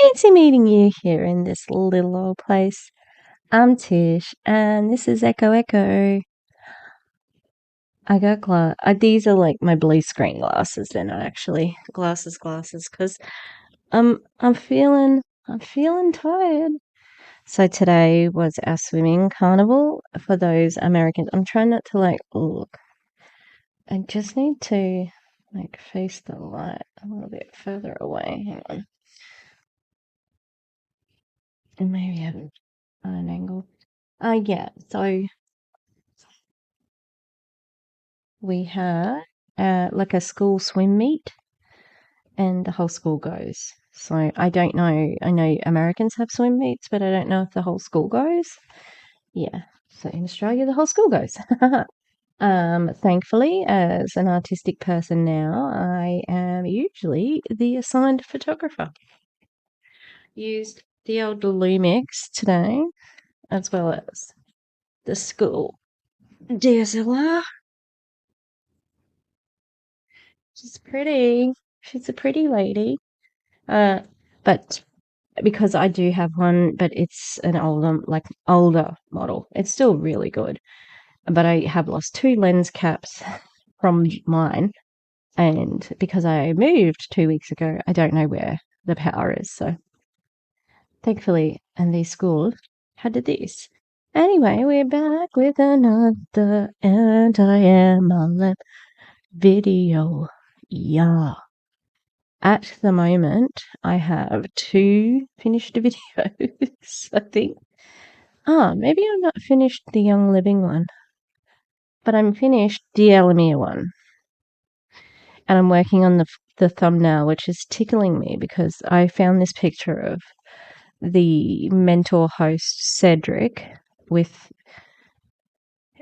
Fancy meeting you here in this little old place. I'm Tish, and this is Echo Echo. I got these are like my blue screen glasses. They're not actually glasses, because I'm feeling tired. So today was our swimming carnival for those Americans. I'm trying not to look. I just need to face the light a little bit further away. Hang on, and maybe have an angle. Yeah. So we had like a school swim meet, and the whole school goes. So I don't know. I know Americans have swim meets, but I don't know if the whole school goes. Yeah. So in Australia, the whole school goes. Thankfully, as an artistic person now, I am usually the assigned photographer. Used the old Lumix today, as well as the school DSLR. She's pretty. She's a pretty lady. Uh, but because I do have one, but it's an older model. It's still really good, but I have lost two lens caps from mine, and because I moved 2 weeks ago, I don't know where the power is. So thankfully, and these schools had this. Anyway, we're back with another anti-MLM video. Yeah. At the moment, I have two finished videos, I think. Maybe I'm not finished the Young Living one, but I'm finished the Elamir one. And I'm working on the thumbnail, which is tickling me because I found this picture of the mentor host, Cedric, with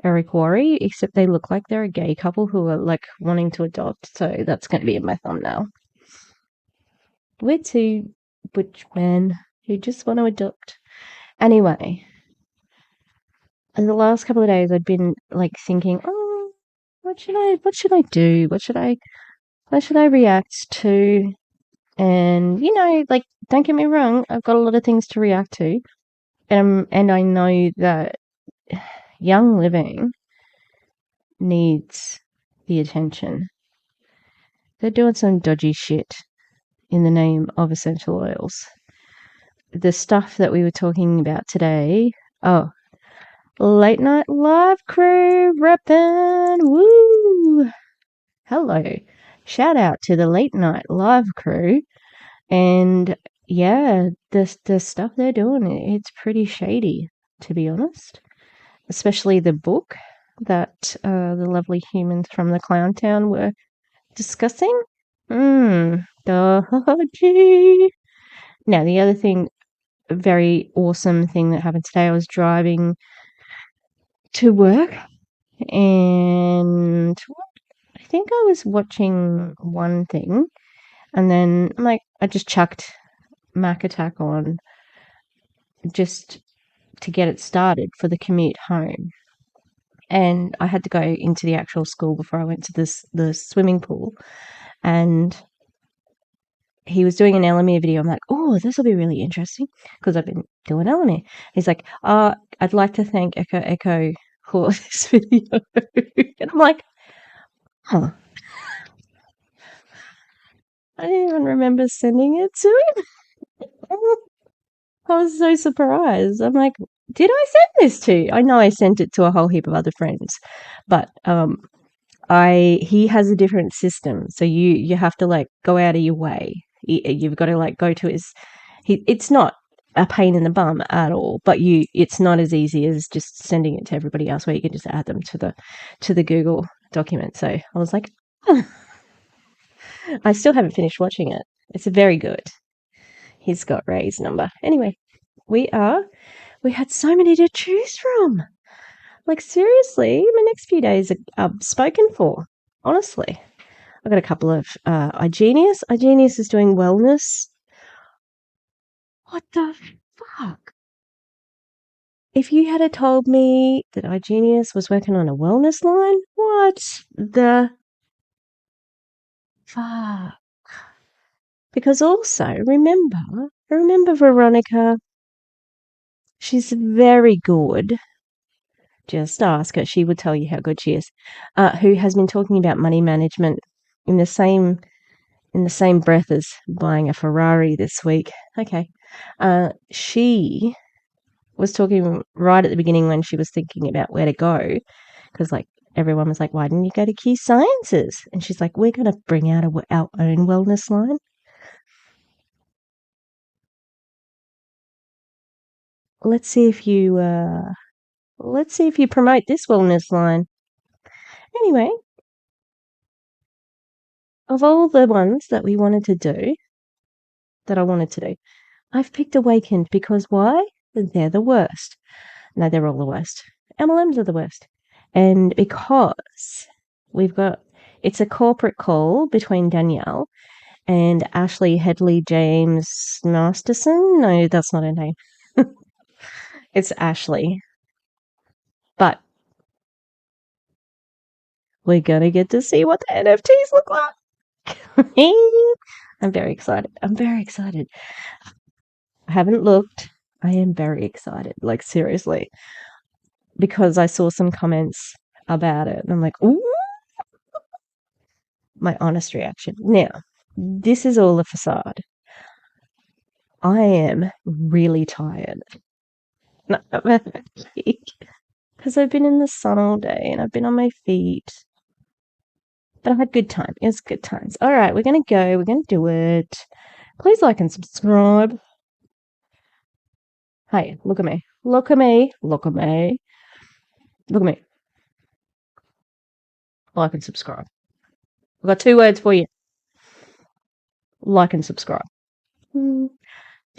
Eric Worre, except they look like they're a gay couple who are wanting to adopt. So that's going to be in my thumbnail. We're two butch men who just want to adopt. Anyway, in the last couple of days, I'd been thinking, oh, what should I do? What should I react to? And don't get me wrong, I've got a lot of things to react to, and I know that Young Living needs the attention. They're doing some dodgy shit in the name of essential oils. The stuff that we were talking about today. Oh, late night live crew reppin'. Woo! Hello. Shout out to the late night live crew. And yeah, the stuff they're doing, it's pretty shady, to be honest. Especially the book that the lovely humans from the Clown Town were discussing. Dodgy. Now, the other thing, a very awesome thing that happened today, I was driving to work, and I think I was watching one thing, and then I just chucked Mac Attack on just to get it started for the commute home. And I had to go into the actual school before I went to the swimming pool, and he was doing an Elamir video. I'm like, oh, this will be really interesting because I've been doing Elamir. He's like, I'd like to thank Echo Echo for this video. And I'm like, huh. I didn't even remember sending it to him. I was so surprised. I'm like, did I send this to you? I know I sent it to a whole heap of other friends, but he has a different system, so you have to go out of your way. You've got to go to his. It's not a pain in the bum at all, but it's not as easy as just sending it to everybody else, where you can just add them to the Google document. So I was like, I still haven't finished watching it. It's very good. He's got Ray's number. Anyway, we had so many to choose from. Seriously, my next few days are spoken for. Honestly, I've got a couple of Igenius. Igenius is doing wellness. What the fuck? If you had told me that Igenius was working on a wellness line, what the fuck? Because also, remember Veronica? She's very good. Just ask her. She would tell you how good she is. Who has been talking about money management in the same breath as buying a Ferrari this week. Okay. She was talking right at the beginning when she was thinking about where to go, because like everyone was like, why didn't you go to Key Sciences? And she's like, we're going to bring out our own wellness line. Let's see if you promote this wellness line. Anyway, of all the ones that I wanted to do, I've picked Awakened because why? They're the worst. No, they're all the worst. MLMs are the worst. And because it's a corporate call between Danielle and Ashley Headley James Masterson. No, that's not her name. It's Ashley. But we're going to get to see what the NFTs look like. I'm very excited. I haven't looked. I am very excited. Like, seriously. Because I saw some comments about it. And I'm like, ooh. My honest reaction. Now, this is all a facade. I am really tired. Because I've been in the sun all day and I've been on my feet. But I had good time. It was good times. All right, we're going to go. We're going to do it. Please like and subscribe. Hey, look at me. Look at me. Look at me. Look at me. Like and subscribe. I've got 2 words for you. Like and subscribe. Do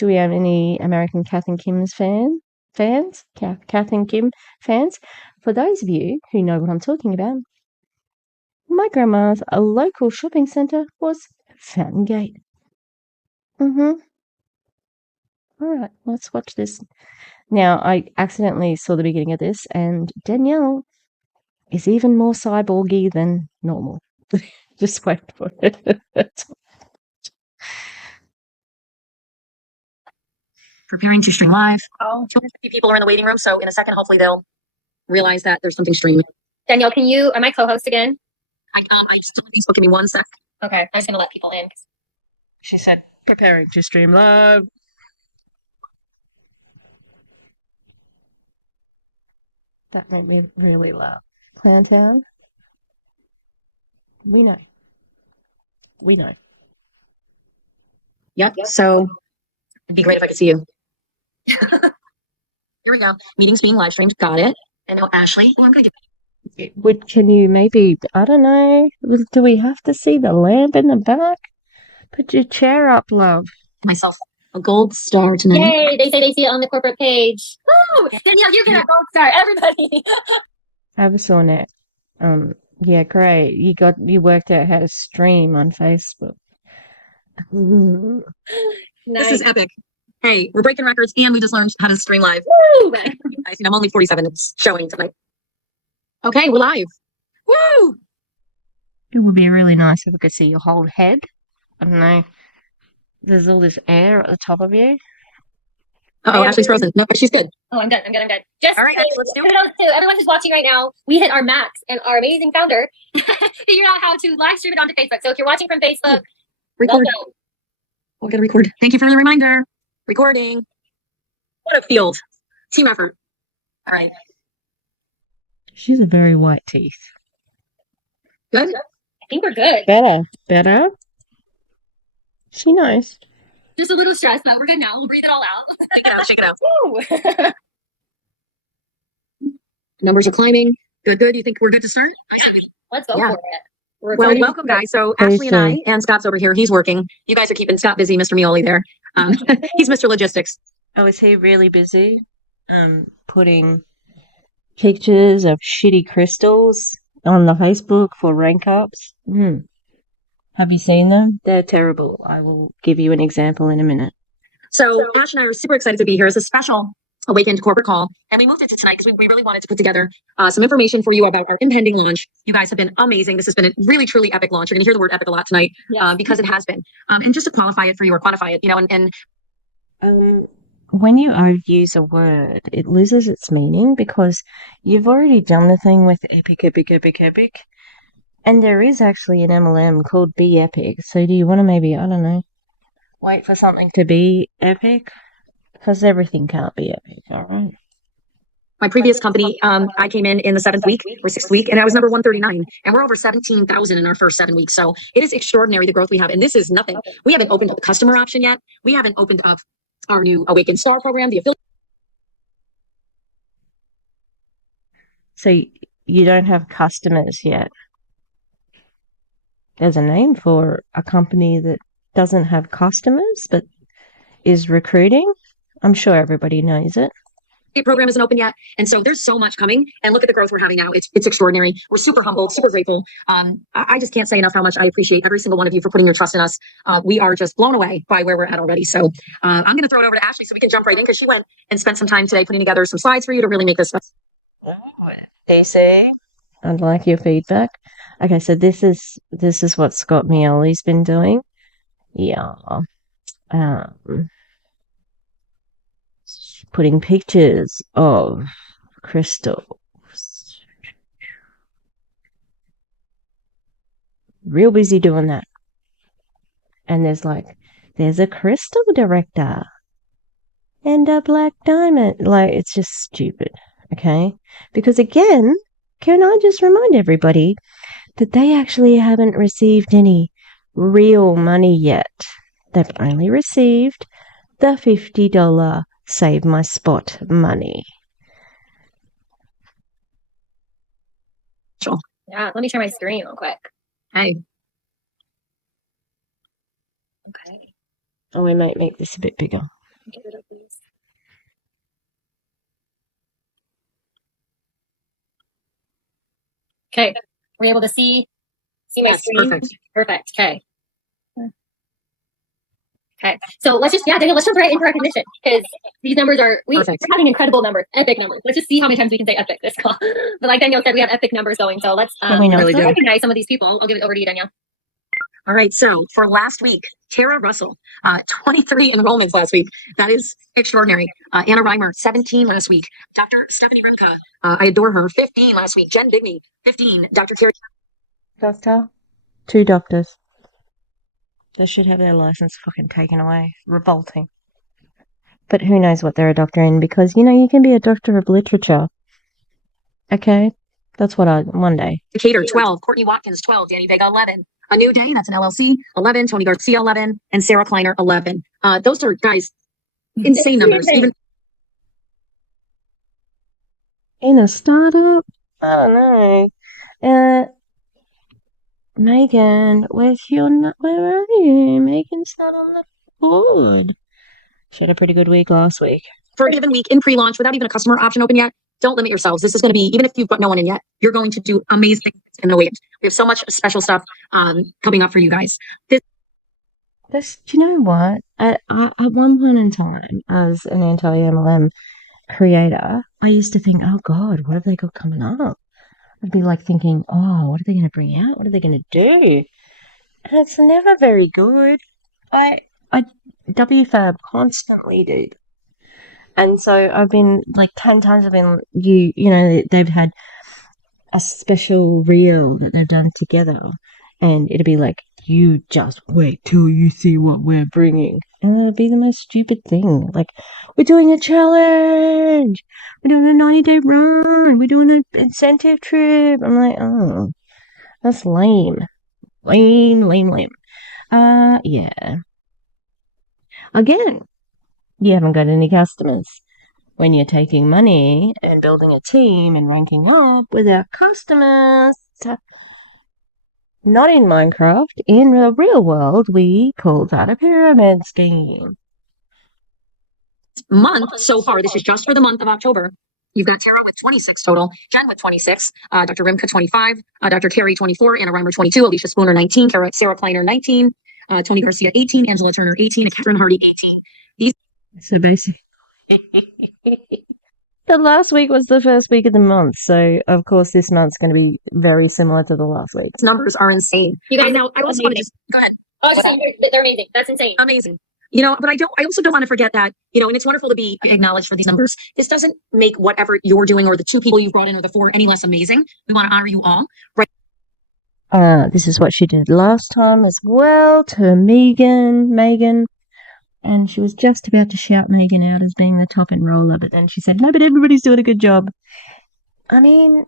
we have any American Kath and Kim's fans? Kath and Kim fans? For those of you who know what I'm talking about, my grandma's local shopping centre was Fountain Gate. All right, let's watch this. Now, I accidentally saw the beginning of this, and Danielle is even more cyborgy than normal. Just wait for it. Preparing to stream live. 250 people are in the waiting room, so in a second, hopefully they'll realize that there's something streaming. Danielle, am I co-host again? I still on Facebook. Give me 1 sec. Okay, I was gonna let people in. She said, preparing to stream live. That made me really laugh. Clowntown? We know. Yep. So it'd be great if I could see you. Here we go. Meetings being live streamed. Got it. And now Ashley. Oh, I'm gonna give. Can you maybe? I don't know. Do we have to see the lamp in the back? Put your chair up, love. Myself a gold star tonight. Yay! They say they see it on the corporate page. Woo! Danielle, you get a gold star. Everybody. Avasornet. Yeah, great. You worked out how to stream on Facebook. Nice. This is epic. Hey, we're breaking records and we just learned how to stream live. Woo! I'm only 47. It's showing tonight. Okay, we're live. Woo! It would be really nice if we could see your whole head. I don't know. There's all this air at the top of you. Oh, Ashley's frozen. No, she's good. Oh, I'm good. Just all right, Ashley, let's do it. Kudos to everyone who's watching right now. We hit our max, and our amazing founder figured out how to live stream it onto Facebook. So if you're watching from Facebook, record. Welcome. Oh, I gotta record. Thank you for the reminder. Recording. What a field. Team effort. All right. She's a very white teeth. Good. I think we're good. Better. She knows. Just a little stressed, but we're good now. We'll breathe it all out. Shake it out. Numbers are climbing. Good. You think we're good to start? I say let's go for it. Well, welcome, guys. So Ashley and I, and Scott's over here. He's working. You guys are keeping Scott busy, Mr. Mioli there. He's Mr. Logistics. Oh, is he really busy? Putting pictures of shitty crystals on the Facebook for rank ups. Have you seen them? They're terrible. I will give you an example in a minute. So Ash and I are super excited to be here as a special Awakened corporate call, and we moved it to tonight because we really wanted to put together some information for you about our impending launch. You guys have been amazing. This has been a really, truly epic launch. You're going to hear the word epic a lot tonight because it has been. And just to qualify it for you or quantify it, you know, when you overuse a word, it loses its meaning because you've already done the thing with epic, epic, epic, epic. And there is actually an MLM called Be Epic. So do you want to maybe, I don't know, wait for something to be epic? Because everything can't be epic, all right? my previous company, I came in the 7th week or 6th week, and I was number 139, and we're over 17,000 in our first 7 weeks. So it is extraordinary, the growth we have. And this is nothing. We haven't opened up the customer option yet. We haven't opened up our new Awakened Star program, the affiliate. So you don't have customers yet. There's a name for a company that doesn't have customers but is recruiting. I'm sure everybody knows it. Program isn't open yet, and so there's so much coming, and look at the growth we're having now. It's extraordinary. We're super humbled, super grateful. I just can't say enough how much I appreciate every single one of you for putting your trust in us. We are just blown away by where we're at already. So I'm going to throw it over to Ashley so we can jump right in, because she went and spent some time today putting together some slides for you to really make this. DC, I'd like your feedback. Okay, so this is what Scott Mioli's been doing. Yeah. Putting pictures of crystals. Real busy doing that. And there's a crystal director and a black diamond. Like, it's just stupid, okay? Because again, can I just remind everybody that they actually haven't received any real money yet. They've only received the $50 Save My Spot money. Sure. Yeah, let me share my screen real quick. Hey. Okay. Oh, we might make this a bit bigger. Get rid of this. Okay. We're able to see my screen. Perfect. Okay. Okay, so let's just, Daniel, let's jump right into recognition, because these numbers are, we're having incredible numbers, epic numbers. Let's just see how many times we can say epic this call. But like Danielle said, we have epic numbers going. So let's recognize some of these people. I'll give it over to you, Danielle. All right, so for last week, Tara Russell, 23 enrollments last week. That is extraordinary. Anna Reimer, 17 last week. Dr. Stephanie Rimka, I adore her, 15 last week. Jen Bigney, 15. Dr. Carrie. Doctor, 2 doctors. They should have their license fucking taken away. Revolting. But who knows what they're a doctor in, because, you know, you can be a doctor of literature. Okay? That's what one day. Decatur, 12. Courtney Watkins, 12. Danny Vega, 11. A New Day, that's an LLC, 11. Tony Garcia, 11. And Sarah Kleiner, 11. Those are, guys, insane numbers. Even in a startup? I don't know. Megan, where are you? Megan's not on the board. She had a pretty good week last week. For a given week in pre-launch without even a customer option open yet, don't limit yourselves. This is going to be, even if you've got no one in yet, you're going to do amazing things in Awakened. We have so much special stuff coming up for you guys. Do you know what? At one point in time, as an anti-MLM creator, I used to think, oh God, what have they got coming up? I'd be like thinking, oh, what are they going to bring out? What are they going to do? And it's never very good. I WFAB constantly do. And so I've been like 10 times I've been, you know, they've had a special reel that they've done together, and it'd be like, you just wait till you see what we're bringing. And it'd be the most stupid thing. Like, we're doing a challenge. We're doing a 90-day run. We're doing an incentive trip. I'm like, oh, that's lame. Lame. Yeah. Again, you haven't got any customers. When you're taking money and building a team and ranking up without customers, not in Minecraft, in the real world, we call that a pyramid scheme. Month so far, this is just for the month of October. You've got Tara with 26 total, Jen with 26, Dr. Rimka 25, Dr. Carrie 24, Anna Reimer 22, Alicia Spooner 19, Sarah Kleiner 19, Tony Garcia 18, Angela Turner 18, and Catherine Hardy 18. So basically, The last week was the first week of the month, so of course this month's going to be very similar to the last week. These numbers are insane. You guys, now I also want to just go ahead. Oh, just saying they're amazing. That's insane. Amazing. But I also don't want to forget that, and it's wonderful to be acknowledged for these numbers. This doesn't make whatever you're doing or the 2 people you've brought in or the 4 any less amazing. We want to honor you all. Right. This is what she did last time as well to Megan. And she was just about to shout Megan out as being the top enroller, but then she said, no, but everybody's doing a good job. I mean,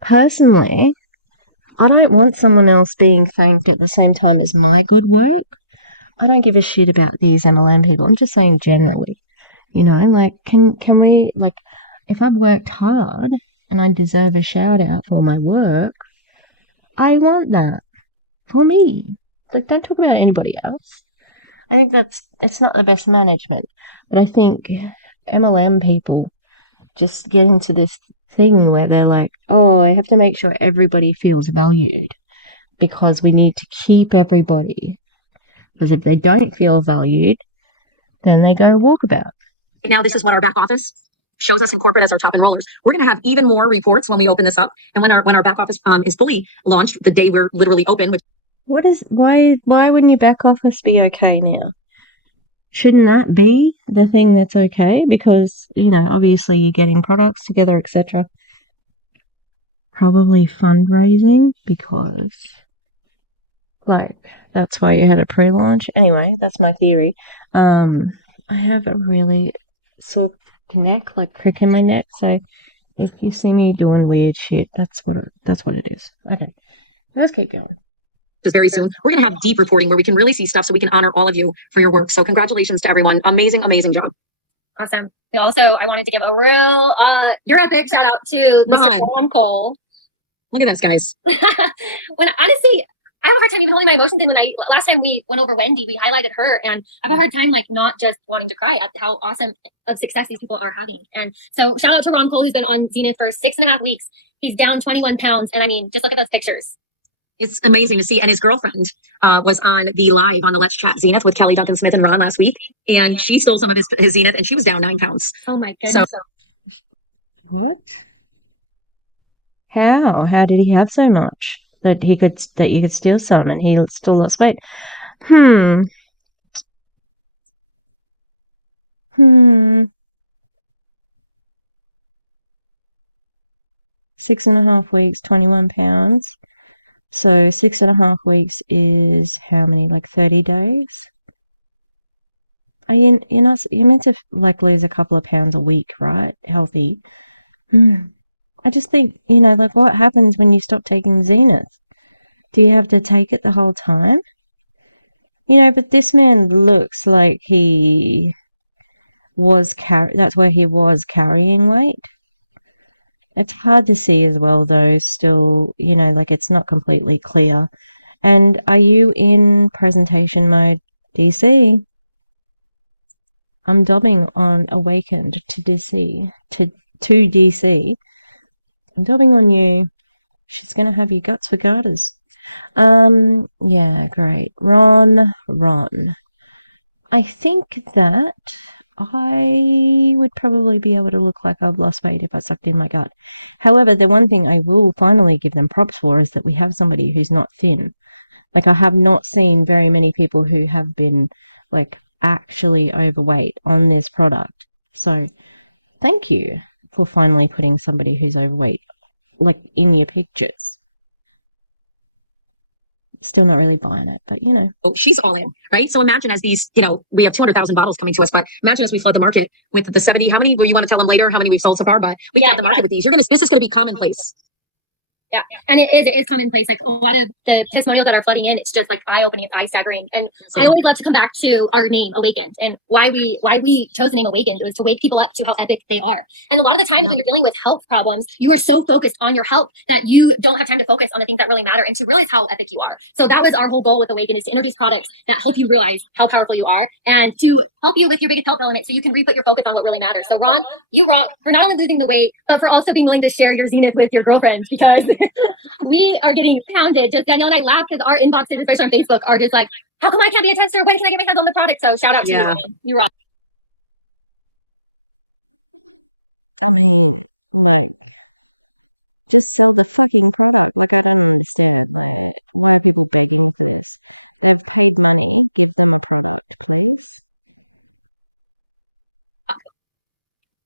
personally, I don't want someone else being thanked at the same time as my good work. I don't give a shit about these MLM people. I'm just saying generally, like, can we, like, if I've worked hard and I deserve a shout out for my work, I want that for me. Like, don't talk about anybody else. I think it's not the best management, but I think MLM people just get into this thing where they're like, oh, I have to make sure everybody feels valued because we need to keep everybody. Because if they don't feel valued, then they go walkabout. Now, this is what our back office shows us in corporate as our top enrollers. We're going to have even more reports when we open this up. And when our back office is fully launched, the day we're literally open, which why wouldn't your back office be okay now? Shouldn't that be the thing that's okay? Because, obviously you're getting products together, etc. Probably fundraising because, like, that's why you had a pre-launch. Anyway, that's my theory. I have a really sore neck, like crick in my neck. So if you see me doing weird shit, that's what it is. Okay, let's keep going. Is very soon. We're going to have deep reporting where we can really see stuff so we can honor all of you for your work. So congratulations to everyone. Amazing job. Awesome. I wanted to give a real, you're a big shout out to Mr. Ron Cole. Look at this, guys. When honestly, I have a hard time even holding my emotions in. Last time we went over Wendy, we highlighted her, and I have a hard time not just wanting to cry at how awesome of success these people are having. And so shout out to Ron Cole, who's been on Zenith for 6.5 weeks. He's down 21 pounds. And I mean, just look at those pictures. It's amazing to see. And his girlfriend was on the live on the Let's Chat Zenith with Kelly Duncan Smith and Ron last week. And she stole some of his Zenith and she was down 9 pounds. Oh my goodness. So, what? How did he have so much that you could steal some and he still lost weight? 6.5 weeks, 21 pounds. So 6.5 weeks is how many? Like 30 days? You're meant to lose a couple of pounds a week, right? Healthy. I just think, what happens when you stop taking Zenith? Do you have to take it the whole time? But this man looks like he was that's where he was carrying weight. It's hard to see as well, though, still, it's not completely clear. And are you in presentation mode, DC? I'm dobbing on Awakened to DC, to DC. I'm dobbing on you. She's going to have you guts for garters. Yeah, great. Ron. I think that I would probably be able to look like I've lost weight if I sucked in my gut. However, the one thing I will finally give them props for is that we have somebody who's not thin. I have not seen very many people who have been, actually overweight on this product. So, thank you for finally putting somebody who's overweight, in your pictures. Still not really buying it, but Oh, she's all in, right? So imagine as these, we have 200,000 bottles coming to us, but imagine as we flood the market with the 70, how many, you want to tell them later how many we've sold so far, but we flood the market with these. This is going to be commonplace. Yeah. And it is commonplace. A lot of the testimonials that are flooding in, it's just eye-opening, it's eye-staggering. And I always love to come back to our name, Awakened, and why we chose the name Awakened was to wake people up to how epic they are. And a lot of the times when you're dealing with health problems, you are so focused on your health that you don't have time to focus on the things that really matter and to realize how epic you are. So that was our whole goal with Awakened, is to introduce products that help you realize how powerful you are and to help you with your biggest health element so you can re-put your focus on what really matters. So Ron, you rock for not only losing the weight, but for also being willing to share your Zenith with your girlfriend, because we are getting pounded. Just Danielle and I laugh because our inboxes, especially on Facebook, are just how come I can't be a tester? When can I get my hands on the product? So shout out to you. You rock. I mean, like, just sell the fucking product. Like, I don't understand. Like, why are people begging for this? They've paid money. Give them a product, please.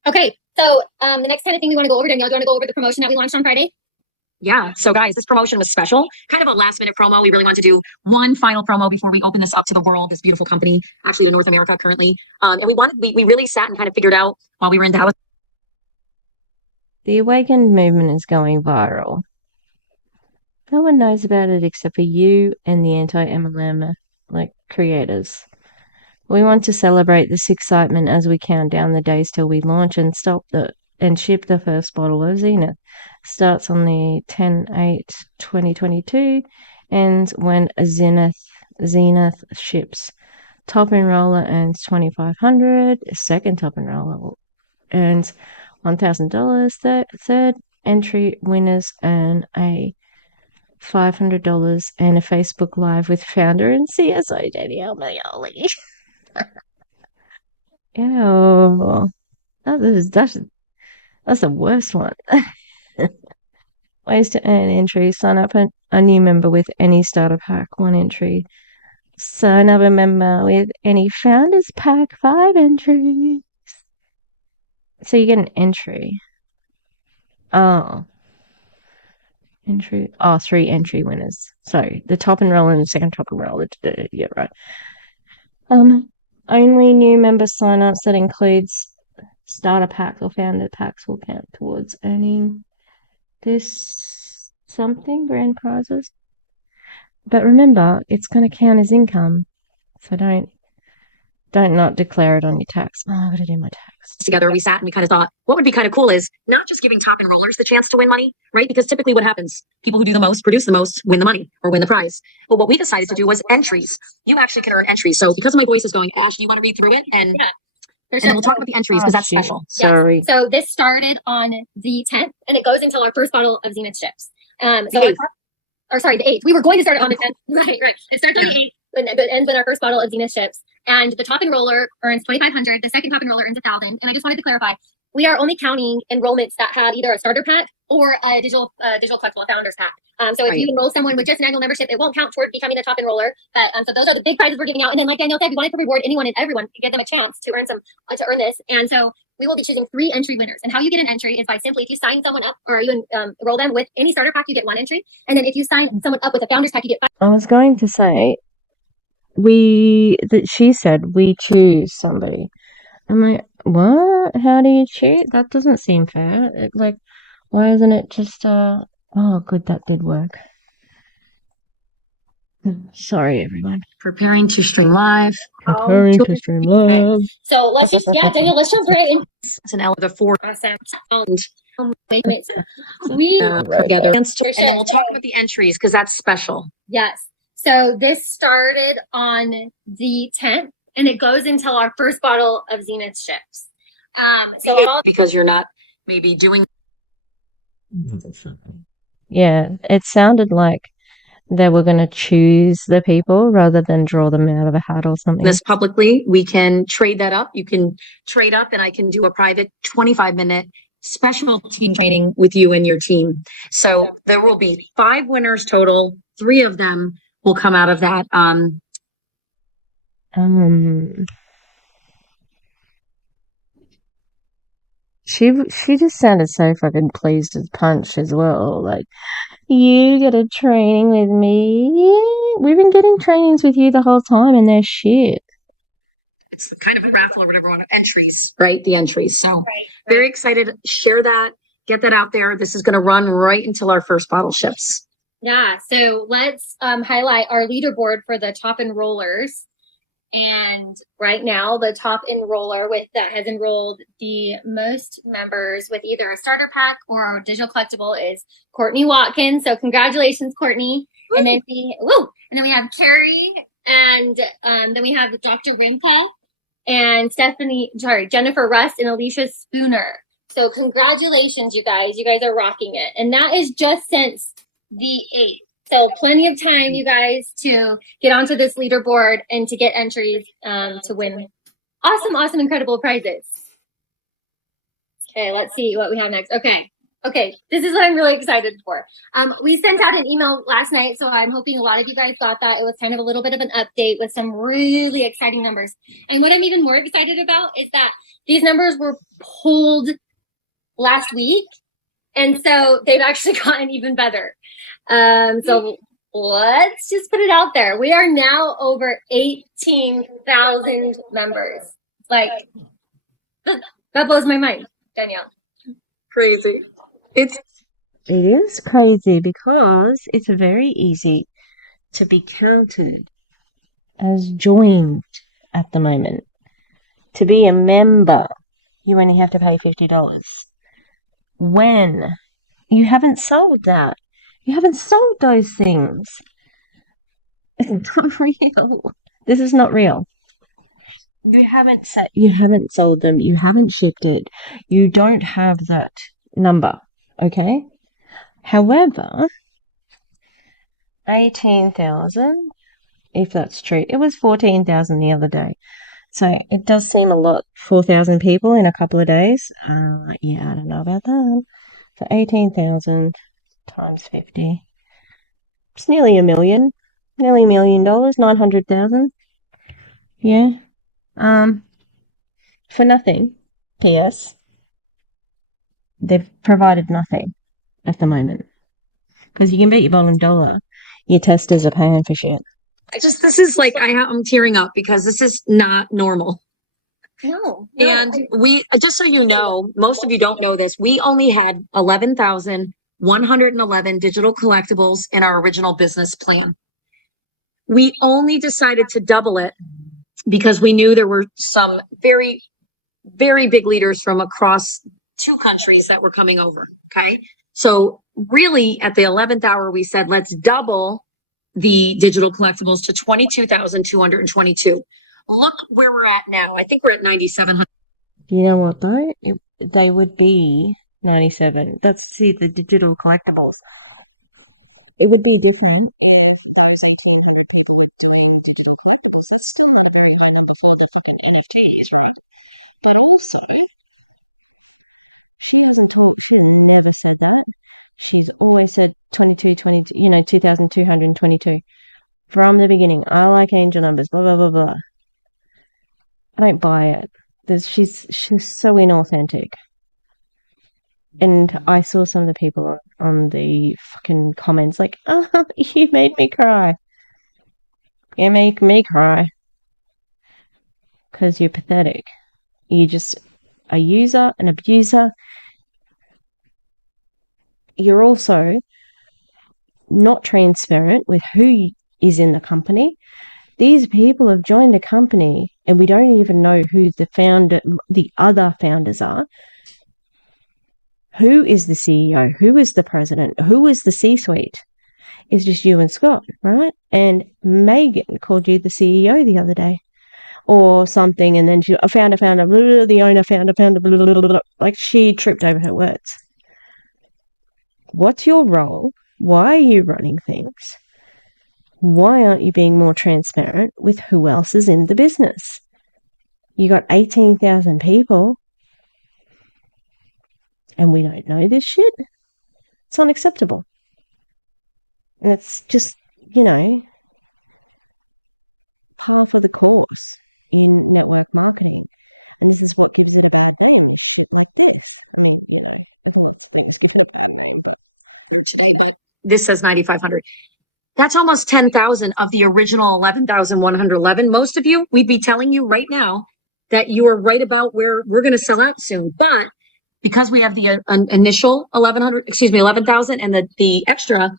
Okay, so the next kind of thing we want to go over, Danielle, do you want to go over the promotion that we launched on Friday? Yeah. So guys, this promotion was special, kind of a last minute promo. We really want to do one final promo before we open this up to the world, this beautiful company, actually to North America currently. And we really sat and kind of figured out while we were in Dallas. The Awakened movement is going viral. No one knows about it except for you and the anti-MLM creators. We want to celebrate this excitement as we count down the days till we launch and ship the first bottle of Zenith. Starts on the 10/8/2022, ends when Zenith ships. Top enroller earns $2,500. Second top enroller earns $1,000. Third entry winners earn a $500 and a Facebook Live with founder and CSO Danielle Mayoli. Ew. That's the worst one. Ways to earn entry. Sign up a new member with any starter pack, 1 entry. Sign up a member with any founders pack, 5 entries. So you get an entry. Oh. Entry. Oh, 3 entry winners. Sorry, the top enroller and the second top enroller. Yeah, right. Only new member sign-ups that includes starter packs or founder packs will count towards earning this something, grand prizes. But remember, it's going to count as income. So don't not declare it on your tax. Oh, I got to do my tax. Together, we sat and we kind of thought, what would be kind of cool is not just giving top enrollers the chance to win money, right? Because typically what happens, people who do the most, produce the most, win the money or win the prize. But what we decided to do was entries. You actually can earn entries. So because my voice is going, Ash, do you want to read through it? And yeah, for sure. And we'll talk about the entries because that's special. Sorry. Yes. So this started on the 10th and it goes until our first bottle of Zenith ships. The 8th. We were going to start on the 10th. Right. It starts on the 8th and it ends when our first bottle of Zenith ships. And the top enroller earns $2,500. The second top enroller earns $1,000. And I just wanted to clarify, we are only counting enrollments that have either a starter pack or a digital collectible, a founders pack. So if you enroll someone with just an annual membership, it won't count toward becoming a top enroller. But so those are the big prizes we're giving out. And then, like Danielle said, we wanted to reward anyone and everyone, give them a chance to earn earn this. And so we will be choosing 3 entry winners. And how you get an entry is by simply, if you sign someone up or you enroll them with any starter pack, you get 1 entry. And then if you sign someone up with a founders pack, you get 5. I was going to say, she said we choose somebody. I'm like, what? How do you choose? That doesn't seem fair. Why isn't it just oh, good, that did work. Sorry, everyone. Preparing to stream live. Okay. So let's just, Danielle, let's jump right in. It's an L of the 4. Awesome. Wait a minute. Together. And then we'll talk about the entries because that's special. Yes. So this started on the 10th and it goes until our first bottle of Zenith ships. Because you're not maybe doing. Yeah, it sounded like they were going to choose the people rather than draw them out of a hat or something. This publicly, we can trade that up. You can trade up and I can do a private 25-minute special team training with you and your team. So there will be 5 winners total. 3 of them will come out of that. She just sounded so fucking pleased as punch as well. Like, you get a training with me. We've been getting trainings with you the whole time and they're shit. It's kind of a raffle or whatever, entries, right? The entries. So very excited. Share that, get that out there. This is going to run right until our first bottle ships. Yeah. So let's highlight our leaderboard for the top enrollers. And right now, the top enroller that has enrolled the most members with either a starter pack or a digital collectible is Courtney Watkins. So congratulations, Courtney. Woo. And then we have Carrie, and then we have Dr. Rimka and Jennifer Rust and Alicia Spooner. So congratulations, you guys. You guys are rocking it. And that is just since the 8th. So plenty of time, you guys, to get onto this leaderboard and to get entries to win awesome, incredible prizes. Okay, let's see what we have next. Okay, this is what I'm really excited for. We sent out an email last night, so I'm hoping a lot of you guys got that. It was kind of a little bit of an update with some really exciting numbers. And what I'm even more excited about is that these numbers were pulled last week, and so they've actually gotten even better. So let's just put it out there. We are now over 18,000 members. Like, that blows my mind, Danielle. Crazy. It is crazy because it's very easy to be counted as joined at the moment. To be a member, you only have to pay $50. When you haven't sold that, you haven't sold those things. It's not real. This is not real. You haven't sold them, you haven't shipped it, you don't have that number, okay? However, 18,000, if that's true, it was 14,000 the other day. So it does seem a lot, 4,000 people in a couple of days. Yeah, I don't know about that. So 18,000 times 50. It's nearly $1 million. Nearly $1 million, 900,000. Yeah. For nothing. P.S. They've provided nothing at the moment. Because you can bet your bottom dollar your testers are paying for shit. This is like, I'm tearing up because this is not normal. No. And we, just so you know, most of you don't know this, we only had 11,111 digital collectibles in our original business plan. We only decided to double it because we knew there were some very, very big leaders from across 2 countries that were coming over. Okay. So really at the 11th hour, we said, let's double the digital collectibles to 22,222. Look where we're at now. I think we're at 9,700. You know what though? They would be 97. See, the digital collectibles. It would be different if those 1,800 people were doing digital collectibles. That's still not a very high number for the fucking NFTs, right? But also, she has never said that. She's always said 2,222 from the beginning. I like angel numbers, blah, blah, blah, blah. I don't buy it. She's so inauthentic. And I saw some of the people on the fucking comments like, oh, you made me cry. You make me cry. Because you're pathetic. You're just a user, an abuser. You're also not transparent with who is in the company. These people have joined a company and we don't even know who the other founders are. Who is the CEO? Who is the president? Who is the C-suite? It's just you and Scott, right? And Megan called you the CEO the other day or something. And then the owner, founder, like she tripped over her words. What's your role? Why are you running things? Why aren't you being more transparent with who else is in the business? You got 18,000 people and we don't know this shit. It's unacceptable. And it's just, par for the course in network marketing. And this is what gives it a bad name, is shit like this. I mean, lots of things give it a bad name, but today, but this says 9,500. That's almost 10,000 of the original 11,111. Most of you, we'd be telling you right now that you are right about where we're going to sell out soon. But because we have the initial 11,000 and the extra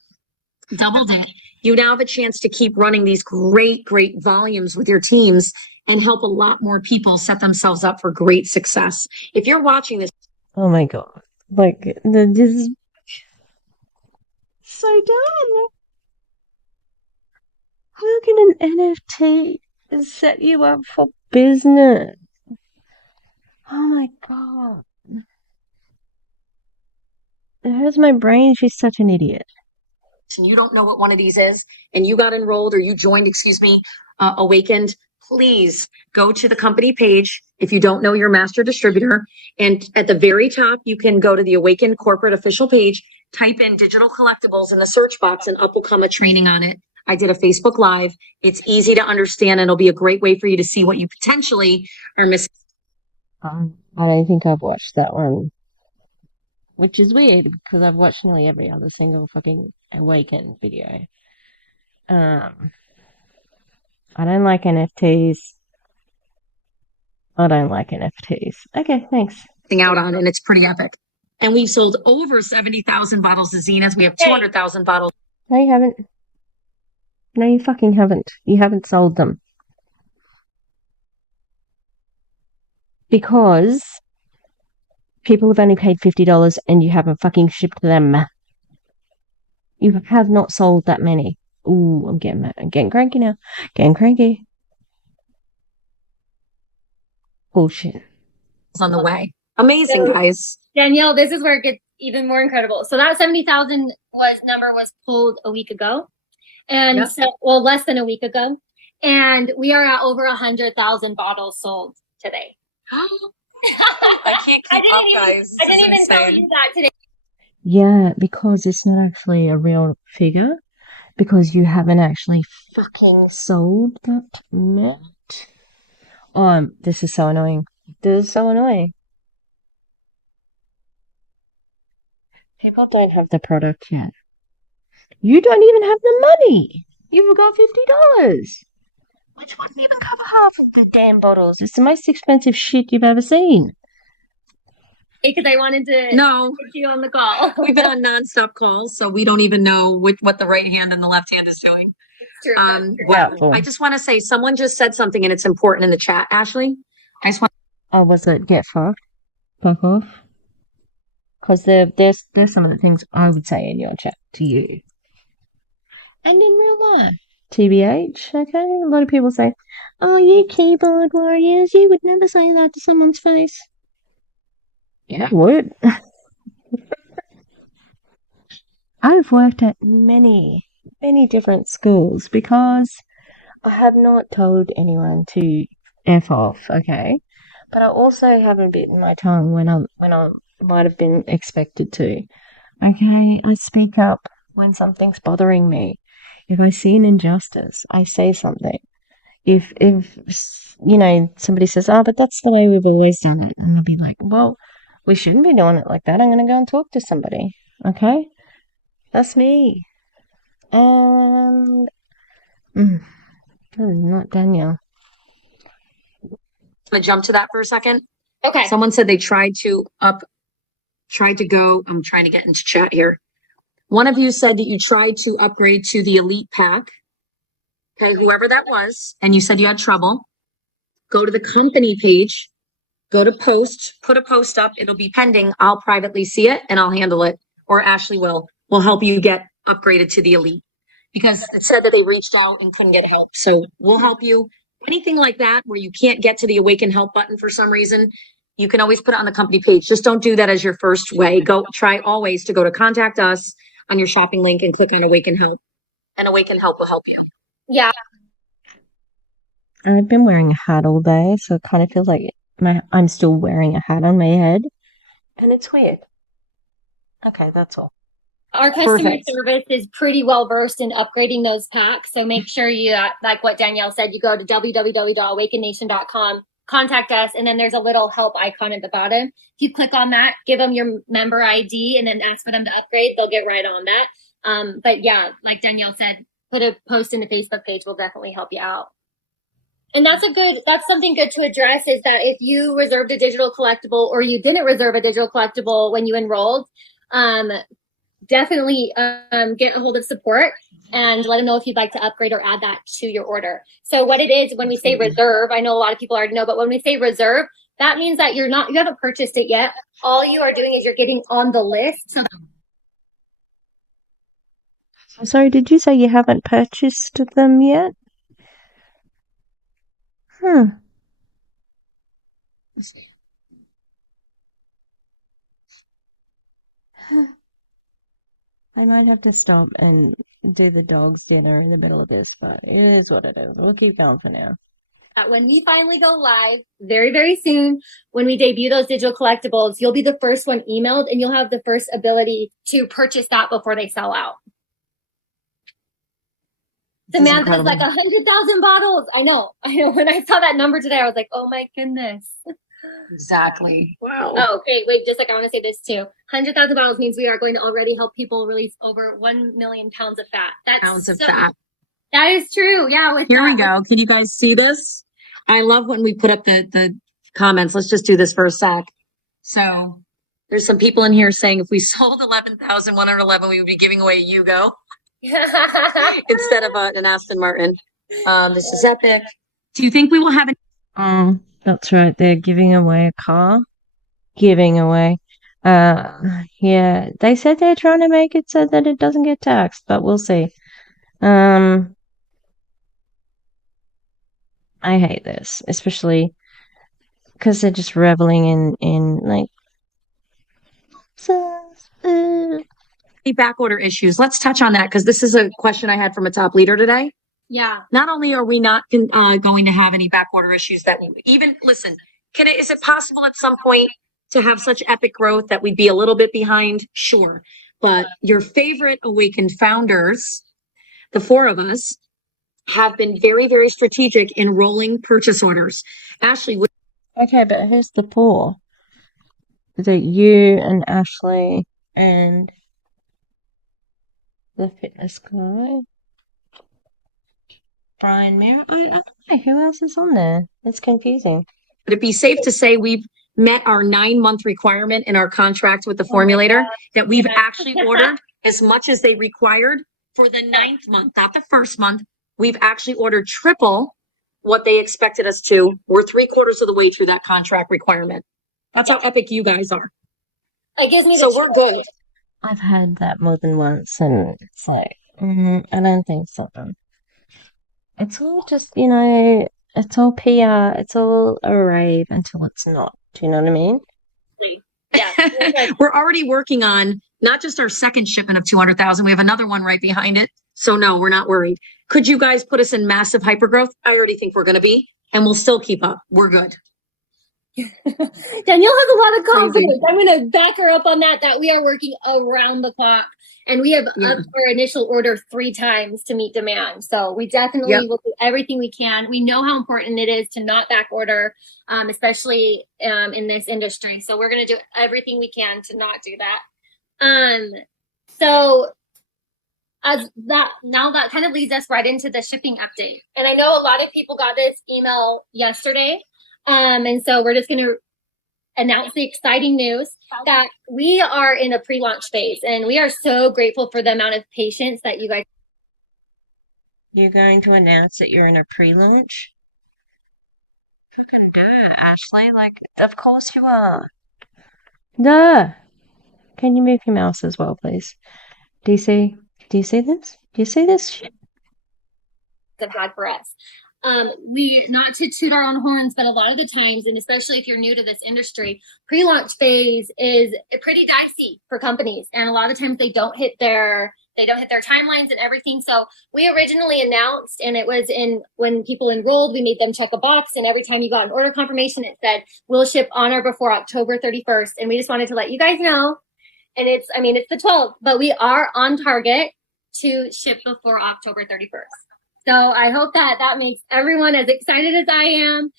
doubled it, you now have a chance to keep running these great volumes with your teams and help a lot more people set themselves up for great success. If you're watching this. Oh my God. Like, this is so dumb. How can an NFT set you up for business? Oh my God. It hurts my brain. She's such an idiot. And you don't know what one of these is, and you got enrolled or you joined, Awakened, please go to the company page if you don't know your master distributor. And at the very top, you can go to the Awakened corporate official page, type in digital collectibles in the search box, and up will come a training on it. I did a Facebook Live. It's easy to understand, and it'll be a great way for you to see what you potentially are missing. I don't think I've watched that one, which is weird because I've watched nearly every other single fucking Awakened video. I don't like NFTs. I don't like NFTs. Okay, thanks. Out on, and it's pretty epic. And we've sold over 70,000 bottles of Zenith. We have 200,000 bottles. No, you haven't. No, you fucking haven't. You haven't sold them. Because people have only paid $50 and you haven't fucking shipped them. You have not sold that many. Ooh, I'm getting cranky now. Getting cranky. Bullshit. On the way. Amazing, guys. Danielle, this is where it gets even more incredible. So that 70,000 number was pulled a week ago. And so, well, less than a week ago. And we are at over 100,000 bottles sold today. I can't keep up, guys. I didn't even tell you that today. Yeah, because it's not actually a real figure. Because you haven't actually fucking sold that much. Oh, this is so annoying. This is so annoying. People don't have the product yet. You don't even have the money. You've got $50. Which wouldn't even cover half of the damn bottles. It's the most expensive shit you've ever seen. Because I wanted to get you on the call. We've been on nonstop calls, so we don't even know what the right hand and the left hand is doing. It's true. Well, I just want to say, someone just said something and it's important in the chat. Ashley, I just want. Oh, was it get fucked? Fuck off? Because there's some of the things I would say in your chat to you. And in real life, TBH, okay? A lot of people say, oh, you keyboard warriors, you would never say that to someone's face. Yeah, I would. I've worked at many, many different schools because I have not told anyone to F off, okay? But I also haven't bitten my tongue when I might have been expected to. Okay? I speak up when something's bothering me. If I see an injustice, I say something. If somebody says, oh, but that's the way we've always done it, and I'll be like, well, we shouldn't be doing it like that. I'm going to go and talk to somebody. Okay? That's me. And that is not Danielle. I'm going to jump to that for a second. Okay. Someone said they tried to go. I'm trying to get into chat here. One of you said that you tried to upgrade to the elite pack. Okay, whoever that was, and you said you had trouble. Go to the company page, go to post, put a post up. It'll be pending. I'll privately see it and I'll handle it. Or Ashley will help you get upgraded to the elite, because it said that they reached out and couldn't get help. So we'll help you. Anything like that where you can't get to the Awaken Help button for some reason, you can always put it on the company page. Just don't do that as your first way. Try always to go to contact us on your shopping link and click on Awaken Help, and Awaken Help will help you. Yeah. I've been wearing a hat all day, so it kind of feels like I'm still wearing a hat on my head, and it's weird. Okay, that's all. Our customer service is pretty well versed in upgrading those packs. So make sure you, like what Danielle said, you go to www.awakennation.com, contact us, and then there's a little help icon at the bottom. If you click on that, give them your member ID and then ask for them to upgrade, they'll get right on that. But yeah, like Danielle said, put a post in the Facebook page will definitely help you out. And that's something good to address, is that if you reserved a digital collectible or you didn't reserve a digital collectible when you enrolled, definitely get a hold of support and let them know if you'd like to upgrade or add that to your order. So what it is, when we say reserve, I know a lot of people already know, but when we say reserve, that means that you haven't purchased it yet. All you are doing is you're getting on the list. So I'm sorry, did you say you haven't purchased them yet? I might have to stop and do the dog's dinner in the middle of this, but it is what it is. We'll keep going for now. that when we finally go live very, very soon, when we debut those digital collectibles, you'll be the first one emailed and you'll have the first ability to purchase that before they sell out. Samantha's like 100,000 bottles. I know. When I saw that number today, I was like, oh my goodness. Exactly. Wow. Oh, okay. Wait, just like I want to say this too. 100,000 bottles means we are going to already help people release over 1 million pounds of fat. That's fat. That is true. Yeah. Here we go. Can you guys see this? I love when we put up the comments. Let's just do this for a sec. So there's some people in here saying if we sold 11,111, we would be giving away a Yugo instead of an Aston Martin. This is epic. Do you think we will have that's right. They're giving away a car. Giving away. Yeah. They said they're trying to make it so that it doesn't get taxed, but we'll see. I hate this, especially because they're just reveling in like back order issues. Let's touch on that because this is a question I had from a top leader today. Yeah. Not only are we not going to have any back order issues that even listen, is it possible at some point to have such epic growth that we'd be a little bit behind? Sure. But your favorite Awakened founders, the four of us, have been very, very strategic in rolling purchase orders. Ashley. Okay, but who's the four? Is it you and Ashley and the fitness guy? Brian Mirror? I don't know. Who else is on there? It's confusing. Would it be safe to say we've met our 9-month requirement in our contract with the formulator, that we've actually ordered as much as they required for the 9th month, not the 1st month? We've actually ordered triple what they expected us to. We're 3/4 of the way through that contract requirement. That's how epic you guys are. It gives me so we're good. I've had that more than once, and it's like, I don't think so. It's all just, it's all PR. It's all a rave until it's not. Do you know what I mean? Yeah. We're already working on not just our second shipment of 200,000. We have another one right behind it. So no, we're not worried. Could you guys put us in massive hypergrowth? I already think we're going to be, and we'll still keep up. We're good. Danielle has a lot of confidence. I'm going to back her up on that we are working around the clock, and we have upped our initial order 3 times to meet demand. So we definitely will do everything we can. We know how important it is to not back order, especially in this industry. So we're going to do everything we can to not do that. So now that kind of leads us right into the shipping update. And I know a lot of people got this email yesterday. And so we're just going to announce the exciting news that we are in a pre-launch phase, and we are so grateful for the amount of patience that you guys. You're going to announce that you're in a pre-launch? Fucking duh, Ashley. Like, of course you are. Duh. Can you move your mouse as well, please? Do you see this? Do you see this? Have had for us. We, not to toot our own horns, but a lot of the times, and especially if you're new to this industry, pre-launch phase is pretty dicey for companies. And a lot of the times they don't hit their timelines and everything. So we originally announced, and it was when people enrolled, we made them check a box. And every time you got an order confirmation, it said, we'll ship on or before October 31st. And we just wanted to let you guys know. And it's the 12th, but we are on target to ship before October 31st. So I hope that makes everyone as excited as I am.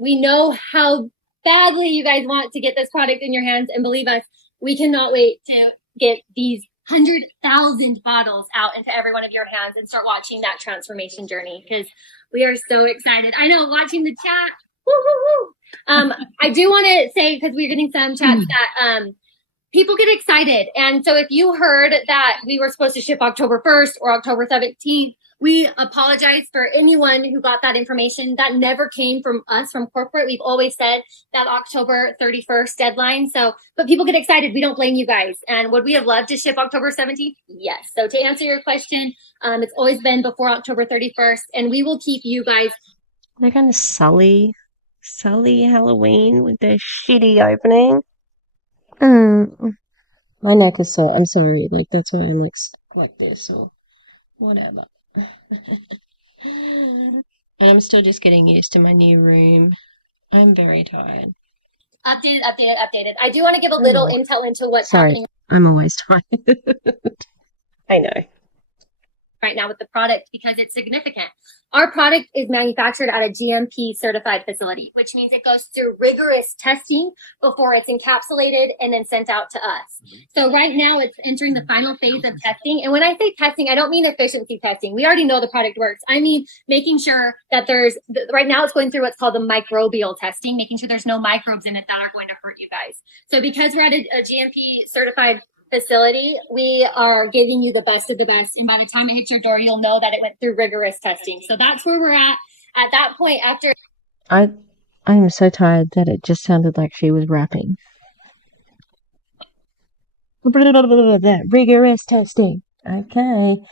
We know how badly you guys want to get this product in your hands. And believe us, we cannot wait to get these 100,000 bottles out into every one of your hands and start watching that transformation journey, because we are so excited. I know, watching the chat. Woo, woo, woo. I do want to say, because we're getting some chats that people get excited. And so if you heard that we were supposed to ship October 1st or October 17th, we apologize for anyone who got that information. That never came from us, from corporate. We've always said that October 31st deadline. But people get excited. We don't blame you guys. And would we have loved to ship October 17th? Yes. So to answer your question, it's always been before October 31st, and we will keep you guys. They're going to sully Halloween with their shitty opening. My neck is sore. I'm sorry. Like, that's why I'm like stuck like this or whatever. And I'm still just getting used to my new room. I'm very tired. Updated. I do want to give a little intel into what's happening. I'm always tired. I know. Right now with the product because it's significant. Our product is manufactured at a GMP certified facility, which means it goes through rigorous testing before it's encapsulated and then sent out to us. So right now it's entering the final phase of testing. And when I say testing, I don't mean efficiency testing. We already know the product works. I mean, making sure that right now it's going through what's called the microbial testing, making sure there's no microbes in it that are going to hurt you guys. So because we're at a GMP certified facility, we are giving you the best of the best, and by the time it hits your door, you'll know that it went through rigorous testing. So that's where we're at that point. After I'm so tired that it just sounded like she was rapping. Rigorous testing. Okay.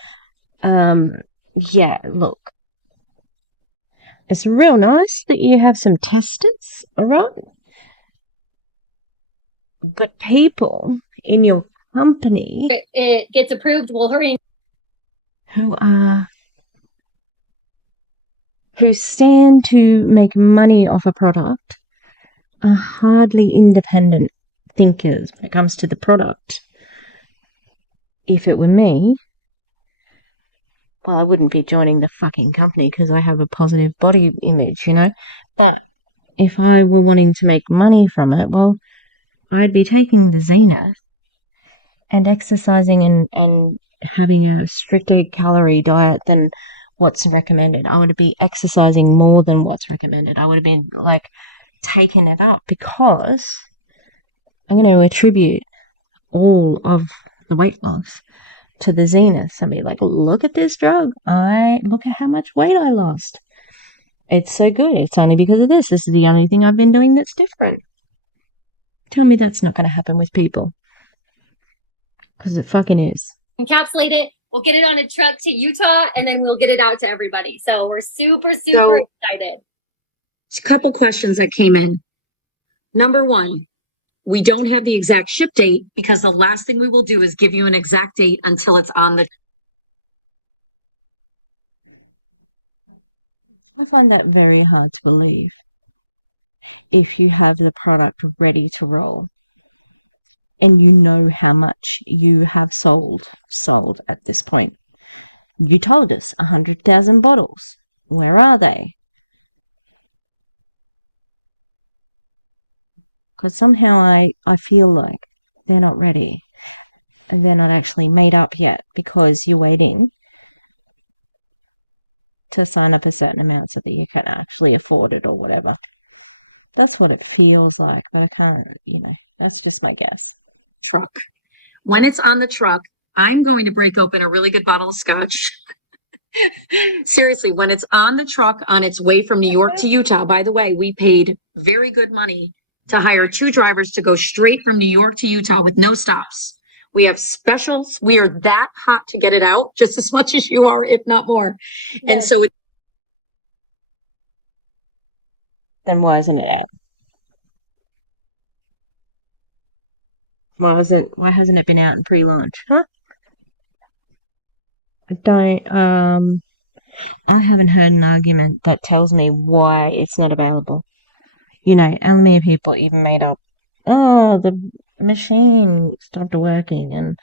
Yeah, look, it's real nice that you have some testers, all right? But people in your company, it gets approved, we'll hurry. Who stand to make money off a product are hardly independent thinkers when it comes to the product. If it were me, well, I wouldn't be joining the fucking company because I have a positive body image, you know? But if I were wanting to make money from it, well, I'd be taking the Zenith and exercising and having a stricter calorie diet than what's recommended. I would be exercising more than what's recommended. I would have been like taking it up because I'm going to attribute all of the weight loss to the Zenith and be like, look at this drug. Look at how much weight I lost. It's so good. It's only because of this. This is the only thing I've been doing that's different. Tell me that's not going to happen with people. Because it fucking is. Encapsulate it. We'll get it on a truck to Utah, and then we'll get it out to everybody. So we're super excited. A couple questions that came in. Number one, we don't have the exact ship date because the last thing we will do is give you an exact date until it's on the. I find that very hard to believe. If you have the product ready to roll and you know how much you have sold at this point. You told us 100,000 bottles. Where are they? Because somehow I feel like they're not ready. And they're not actually made up yet because you're waiting to sign up a certain amount so that you can actually afford it or whatever. That's what it feels like, but I can't, that's just my guess. Truck. When it's on the truck, I'm going to break open a really good bottle of scotch. Seriously, when it's on the truck on its way from New York to Utah, by the way, we paid very good money to hire 2 drivers to go straight from New York to Utah with no stops. We have specials. We are that hot to get it out just as much as you are, if not more. Yeah. And so then why isn't it out? Why hasn't it been out in pre-launch? Huh? I haven't heard an argument that tells me why it's not available. Alameda people even made up, the machine stopped working and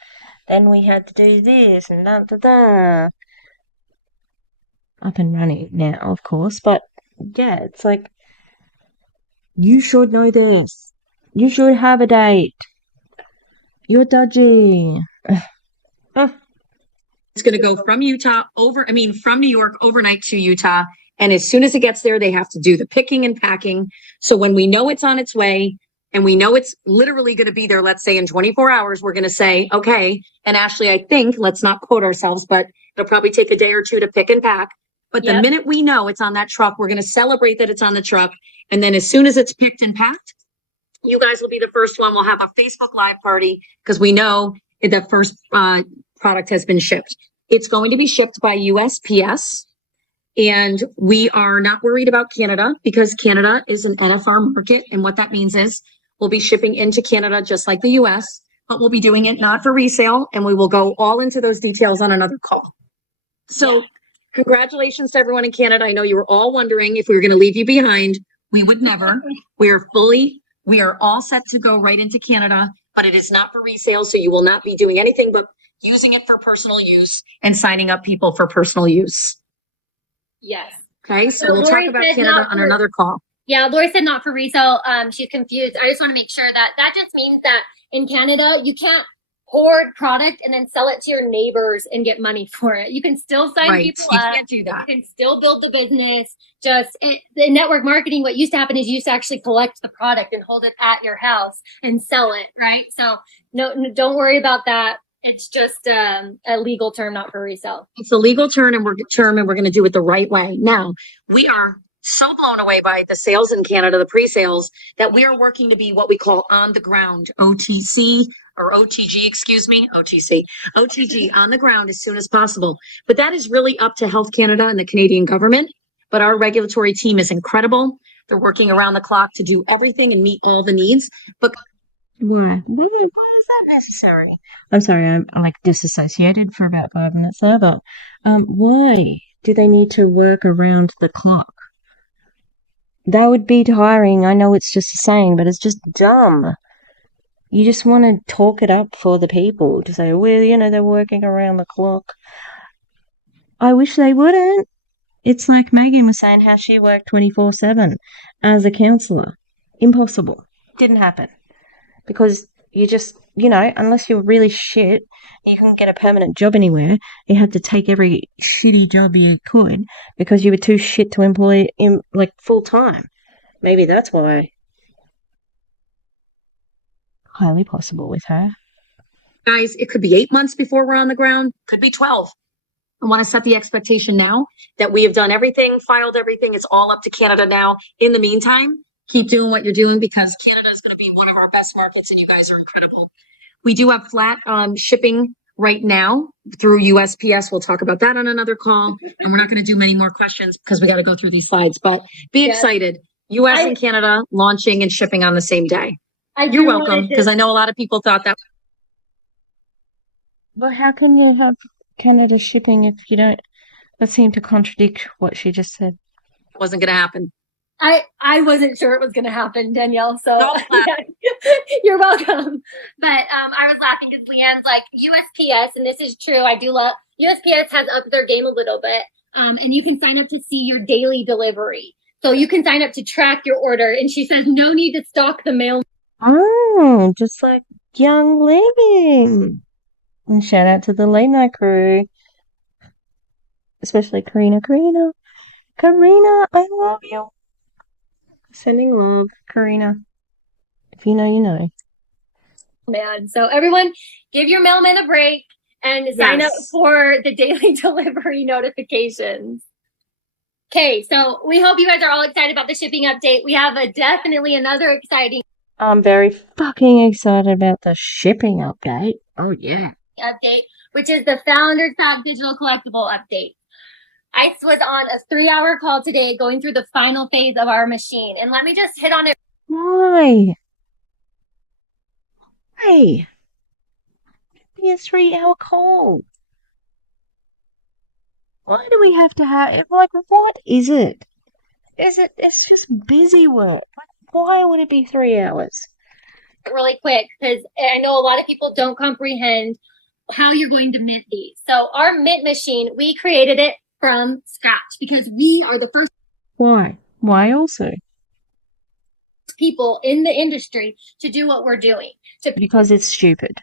then we had to do this and da. Up and running now, of course, but yeah, it's like, you should know this. You should have a date. You're dodgy. It's going to go from from New York overnight to Utah. And as soon as it gets there, they have to do the picking and packing. So when we know it's on its way and we know it's literally going to be there, let's say in 24 hours, we're going to say, okay. And Ashley, I think, let's not quote ourselves, but it'll probably take a day or 2 to pick and pack. But the minute we know it's on that truck, we're going to celebrate that it's on the truck. And then as soon as it's picked and packed, you guys will be the first one. We'll have a Facebook Live party because we know the first product has been shipped. It's going to be shipped by USPS. And we are not worried about Canada because Canada is an NFR market. And what that means is we'll be shipping into Canada just like the US, but we'll be doing it not for resale. And we will go all into those details on another call. So Congratulations to everyone in Canada. I know you were all wondering if we were going to leave you behind. We would never. We are all set to go right into Canada, but it is not for resale. So you will not be doing anything but using it for personal use and signing up people for personal use. Yes. Okay. So we'll talk about Canada on another call. Yeah. Lori said not for resale. She's confused. I just want to make sure that just means that in Canada, you can't hoard product and then sell it to your neighbors and get money for it. You can still sign people up. You can't do that. You can still build the business. The network marketing, what used to happen is you used to actually collect the product and hold it at your house and sell it, right? So no, don't worry about that. It's just a legal term, not for resale. It's a legal term, and we're going to do it the right way. Now, we are so blown away by the sales in Canada, the pre-sales, that we are working to be what we call on the ground, OTC or OTG, OTG on the ground as soon as possible. But that is really up to Health Canada and the Canadian government. But our regulatory team is incredible. They're working around the clock to do everything and meet all the needs. But why is that necessary? I'm sorry, I'm like disassociated for about 5 minutes there, but why do they need to work around the clock? That would be tiring. I know it's just a saying, but it's just dumb. You just want to talk it up for the people to say, well, they're working around the clock. I wish they wouldn't. It's like Megan was saying how she worked 24/7 as a counsellor. Impossible. Didn't happen. Because you just, unless you're really shit, you couldn't get a permanent job anywhere. You had to take every shitty job you could because you were too shit to employ in like full time. Maybe that's why. Highly possible with her. Guys, it could be 8 months before we're on the ground, could be 12. I want to set the expectation now that we have done everything, filed everything. It's all up to Canada now. In the meantime, keep doing what you're doing because Canada is going to be one of our best markets and you guys are incredible. We do have flat shipping right now through USPS. We'll talk about that on another call. And we're not going to do many more questions because we got to go through these slides, but be excited. US and Canada launching and shipping on the same day. You're welcome, because I know a lot of people thought that. Well, how can you have Canada shipping if you don't? That seemed to contradict what she just said. Wasn't going to happen. I wasn't sure it was going to happen, Danielle. So you're welcome. But I was laughing because Leanne's like USPS, and this is true. I do love USPS has upped their game a little bit, and you can sign up to see your daily delivery. So you can sign up to track your order. And she says no need to stock the mail. Oh, just like Young Living. And shout out to the late night crew, especially Karina, I love you. Sending love, Karina. If you know, you know. Man, so everyone, give your mailman a break and sign up for the daily delivery notifications. Okay, so we hope you guys are all excited about the shipping update. We have definitely another exciting. I'm very fucking excited about the shipping update. Oh yeah. Update, which is the Founders Pack Digital Collectible update. I was on a 3-hour call today going through the final phase of our machine. And let me just hit on it. Why? Be a 3-hour call. Why do we have to have it? Like, what is it? It's just busy work. Like, why would it be 3 hours? Really quick, because I know a lot of people don't comprehend how you're going to mint these. So our mint machine, we created it from scratch because we are the first. Why also people in the industry to do what we're doing? Because it's stupid.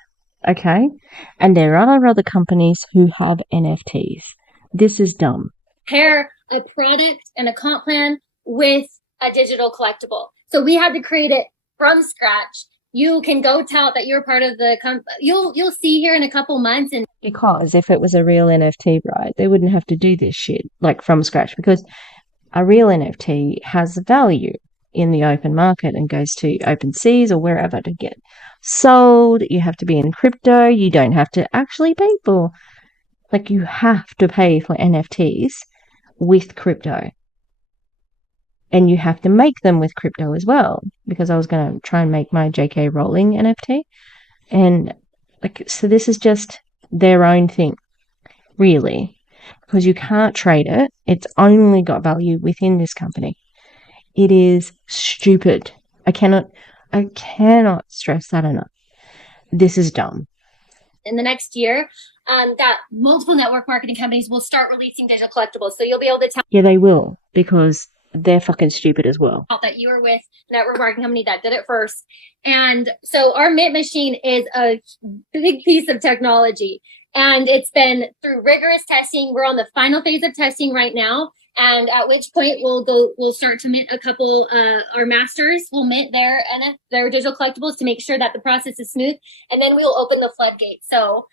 Okay. And there are other companies who have NFTs. This is dumb. Pair a product and a comp plan with a digital collectible. So we had to create it from scratch. You can go tout that you're part of the you'll see here in a couple months. And because if it was a real NFT, right, they wouldn't have to do this shit like from scratch, because a real NFT has value in the open market and goes to open seas or wherever to get sold. You have to be in crypto. You don't have to actually pay for, like, you have to pay for NFTs with crypto. And you have to make them with crypto as well, because I was going to try and make my JK Rowling NFT. And like, so this is just their own thing, really. because you can't trade it. It's only got value within this company. It is stupid. I cannot stress that enough. This is dumb. In the next year, that multiple network marketing companies will start releasing digital collectibles. So you'll be able to tell. Yeah, they will, because they're fucking stupid as well. That you were with a network marketing company that did it first. And so our mint machine is a big piece of technology, and it's been through rigorous testing. We're on the final phase of testing right now. And at which point we'll start to mint a couple, our masters will mint their digital collectibles to make sure that the process is smooth. And then we'll open the floodgates. So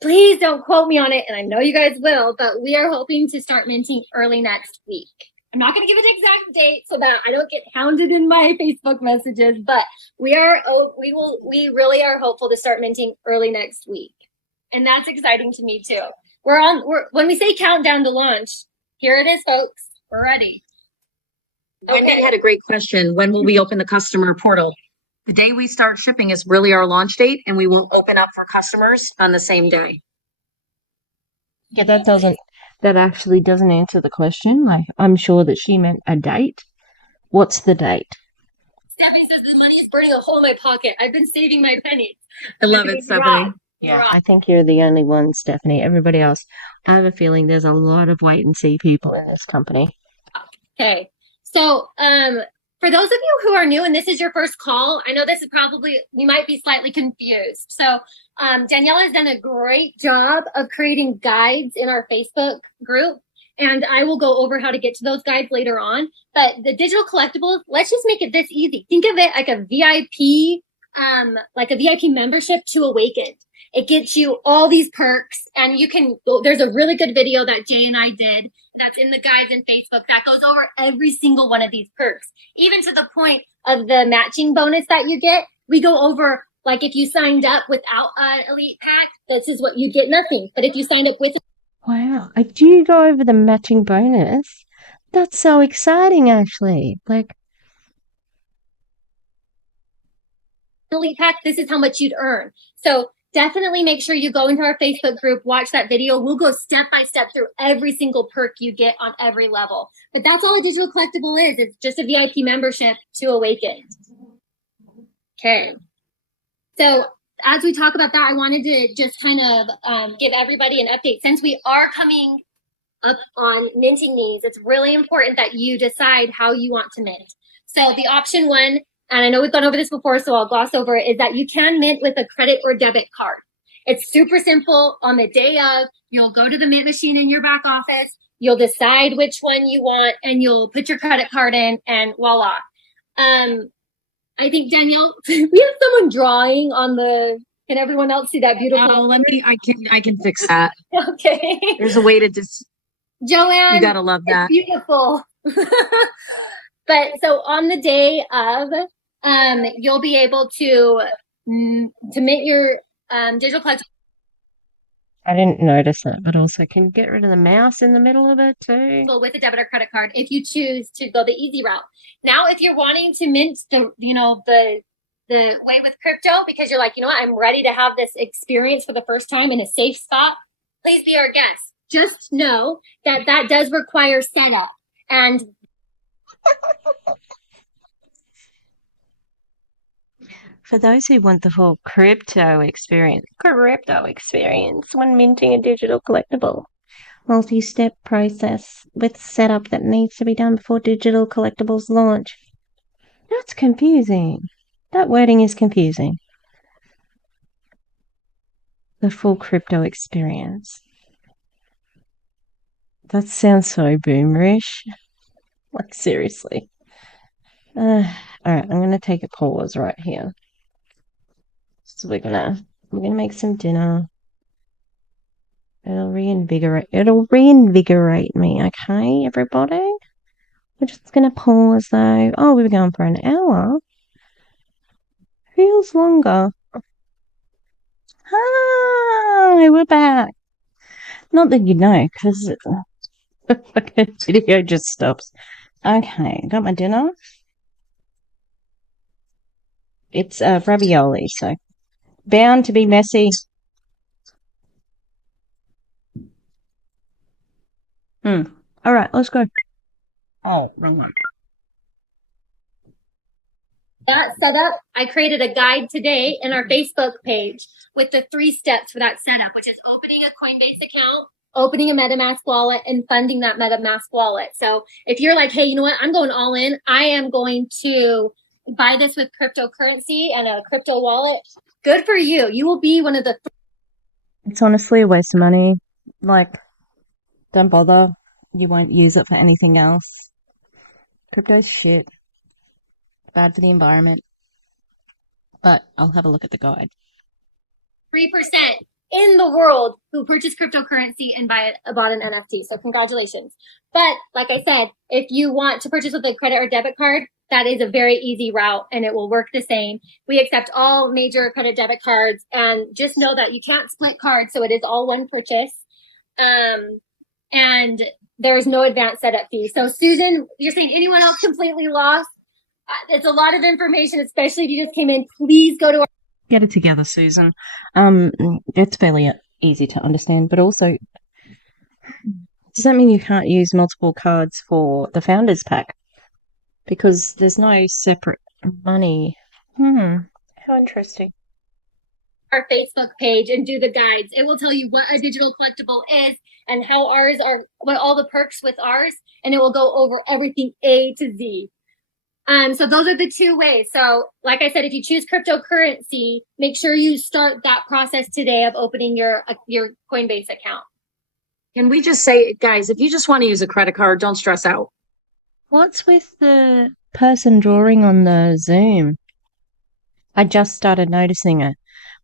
please don't quote me on it. And I know you guys will, but we are hoping to start minting early next week. I'm not going to give an exact date so that I don't get hounded in my Facebook messages, but we really are hopeful to start minting early next week. And that's exciting to me too. When we say countdown to launch, here it is, folks. We're ready. Wendy had a great question. When will we open the customer portal? The day we start shipping is really our launch date, and we will open up for customers on the same day. Yeah, that actually doesn't answer the question. Like, I'm sure that she meant a date. What's the date? Stephanie says the money is burning a hole in my pocket. I've been saving my pennies. I love it, Stephanie. Yeah, I think you're the only one, Stephanie. Everybody else, I have a feeling there's a lot of wait and see people in this company. Okay. So, for those of you who are new and this is your first call, I know this is probably, you might be slightly confused. So, Danielle has done a great job of creating guides in our Facebook group. And I will go over how to get to those guides later on. But the digital collectibles, let's just make it this easy. Think of it like a VIP membership to Awakened. It gets you all these perks, and there's a really good video that Jay and I did that's in the guides in Facebook that goes over every single one of these perks, even to the point of the matching bonus that you get. We go over, like, if you signed up without an elite pack, this is what you get, nothing. But if you signed up with wow, I do go over the matching bonus. That's so exciting, actually. Like, elite pack, this is how much you'd earn. So definitely make sure you go into our Facebook group, watch that video. We'll go step by step through every single perk you get on every level. But that's all a digital collectible is. It's just a VIP membership to Awakened. Okay. So as we talk about that, I wanted to just kind of give everybody an update. Since we are coming up on minting these, it's really important that you decide how you want to mint. So the option one, and I know we've gone over this before, so I'll gloss over it, is that you can mint with a credit or debit card. It's super simple. On the day of, you'll go to the mint machine in your back office, you'll decide which one you want, and you'll put your credit card in, and voila. I think, Danielle, we have someone drawing on can everyone else see that beautiful? Oh, I can fix that. Okay. There's a way to just, Joanne, you gotta love that. Beautiful. But so on the day of, you'll be able to mint your digital collectible. I didn't notice that, but also can you get rid of the mouse in the middle of it too? With a debit or credit card, if you choose to go the easy route. Now, if you're wanting to mint the way with crypto, because you're like, you know what, I'm ready to have this experience for the first time in a safe spot, please be our guest. Just know that does require setup. And for those who want the full crypto experience when minting a digital collectible, multi-step process with setup that needs to be done before digital collectibles launch. That's confusing. That wording is confusing. The full crypto experience. That sounds so boomerish. Like, seriously. All right, I'm gonna take a pause right here. So we're gonna make some dinner. It'll reinvigorate me, okay, everybody? We're just gonna pause though. Oh, we were going for an hour. Feels longer. Hi, we're back. Not that you know, because the video just stops. Okay, got my dinner. It's ravioli, so bound to be messy. All right, let's go. Oh, wrong one. That setup, I created a guide today in our Facebook page with the 3 steps for that setup, which is opening a Coinbase account, opening a MetaMask wallet, and funding that MetaMask wallet. So if you're like, hey, you know what? I'm going all in. I am going to buy this with cryptocurrency and a crypto wallet. Good for you. You will be one of the... It's honestly a waste of money. Like, don't bother. You won't use it for anything else. Crypto's shit. Bad for the environment. But I'll have a look at the guide. 3% in the world who purchase cryptocurrency and bought an NFT. So congratulations. But like I said, if you want to purchase with a credit or debit card, that is a very easy route and it will work the same. We accept all major credit debit cards, and just know that you can't split cards. So it is all one purchase. And there is no advanced setup fee. So Susan, you're saying anyone else completely lost? It's a lot of information, especially if you just came in. Please go to our... Get it together, Susan. It's fairly easy to understand, but also, does that mean you can't use multiple cards for the Founders Pack? Because there's no separate money. How interesting. Our Facebook page and do the guides. It will tell you what a digital collectible is and how ours are, what all the perks with ours, and it will go over everything A to Z. So those are the 2 ways. So like I said, if you choose cryptocurrency, make sure you start that process today of opening your Coinbase account. Can we just say, guys, if you just want to use a credit card, don't stress out. What's with the person drawing on the Zoom? I just started noticing it.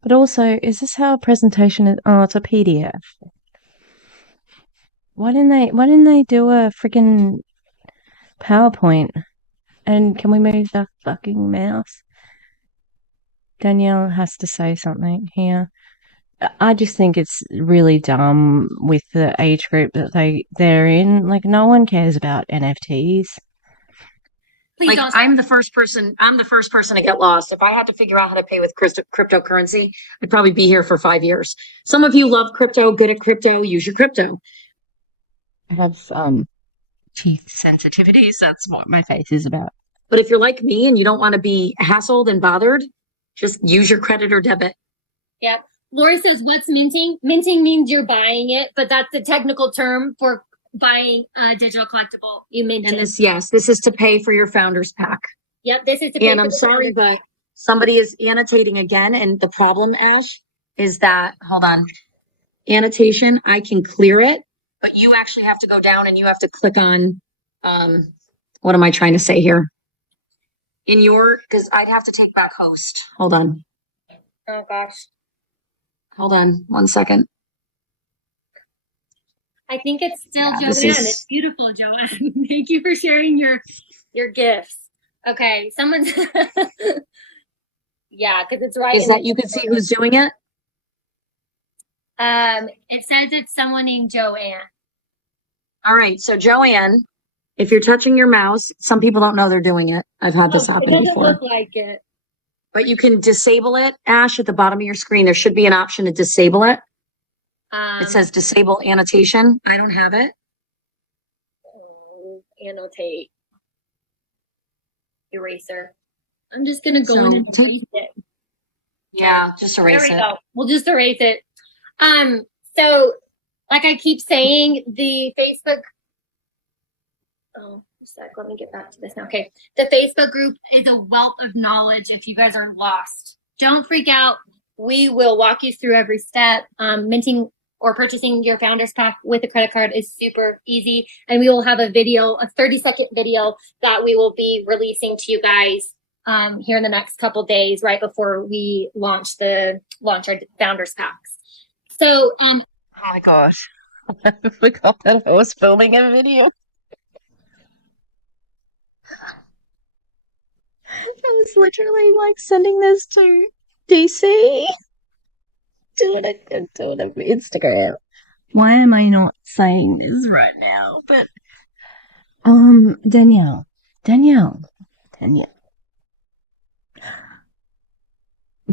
But also, is this how a presentation is? Oh, it's a PDF. Why didn't they do a freaking PowerPoint? And can we move the fucking mouse? Danielle has to say something here. I just think it's really dumb with the age group that they're in. Like, no one cares about NFTs. Please like, don't. I'm the first person to get lost. If I had to figure out how to pay with cryptocurrency, I'd probably be here for 5 years. Some of you love crypto, good at crypto, use your crypto. I have teeth sensitivities. That's what my face is about. But if you're like me and you don't want to be hassled and bothered, just use your credit or debit. Yep. Lori says, what's minting? Minting means you're buying it, but that's the technical term for buying a digital collectible. You mint and it. This is to pay for your Founders Pack. Yep, this is to pay. And I'm sorry, but somebody is annotating again. And the problem, Ash, is that, hold on, annotation, I can clear it, but you actually have to go down and you have to click on, what am I trying to say here? Because I'd have to take back host. Hold on. Oh gosh. Hold on 1 second. I think it's still Joanne. It's beautiful, Joanne. Thank you for sharing your gifts. Okay, someone's yeah, because it's right. Is that you can see who's doing it? It says it's someone named Joanne. All right, so Joanne, if you're touching your mouse, some people don't know they're doing it. I've had this happen before. It doesn't look like it. But you can disable it, Ash, at the bottom of your screen. There should be an option to disable it. It says disable annotation. I don't have it. Oh, annotate. Eraser. I'm just going to go in and erase it. Yeah, just erase it. There we go. We'll just erase it. So like I keep saying, the Facebook... Oh, a sec. Let me get back to this now. Okay. The Facebook group is a wealth of knowledge if you guys are lost. Don't freak out. We will walk you through every step. Minting or purchasing your Founders Pack with a credit card is super easy. And we will have a video, a 30-second video that we will be releasing to you guys here in the next couple days, right before we launch our Founders Packs. So, oh my gosh, I forgot that I was filming a video. I was literally like sending this to DC. Doing it on Instagram. Why am I not saying this right now? But Danielle.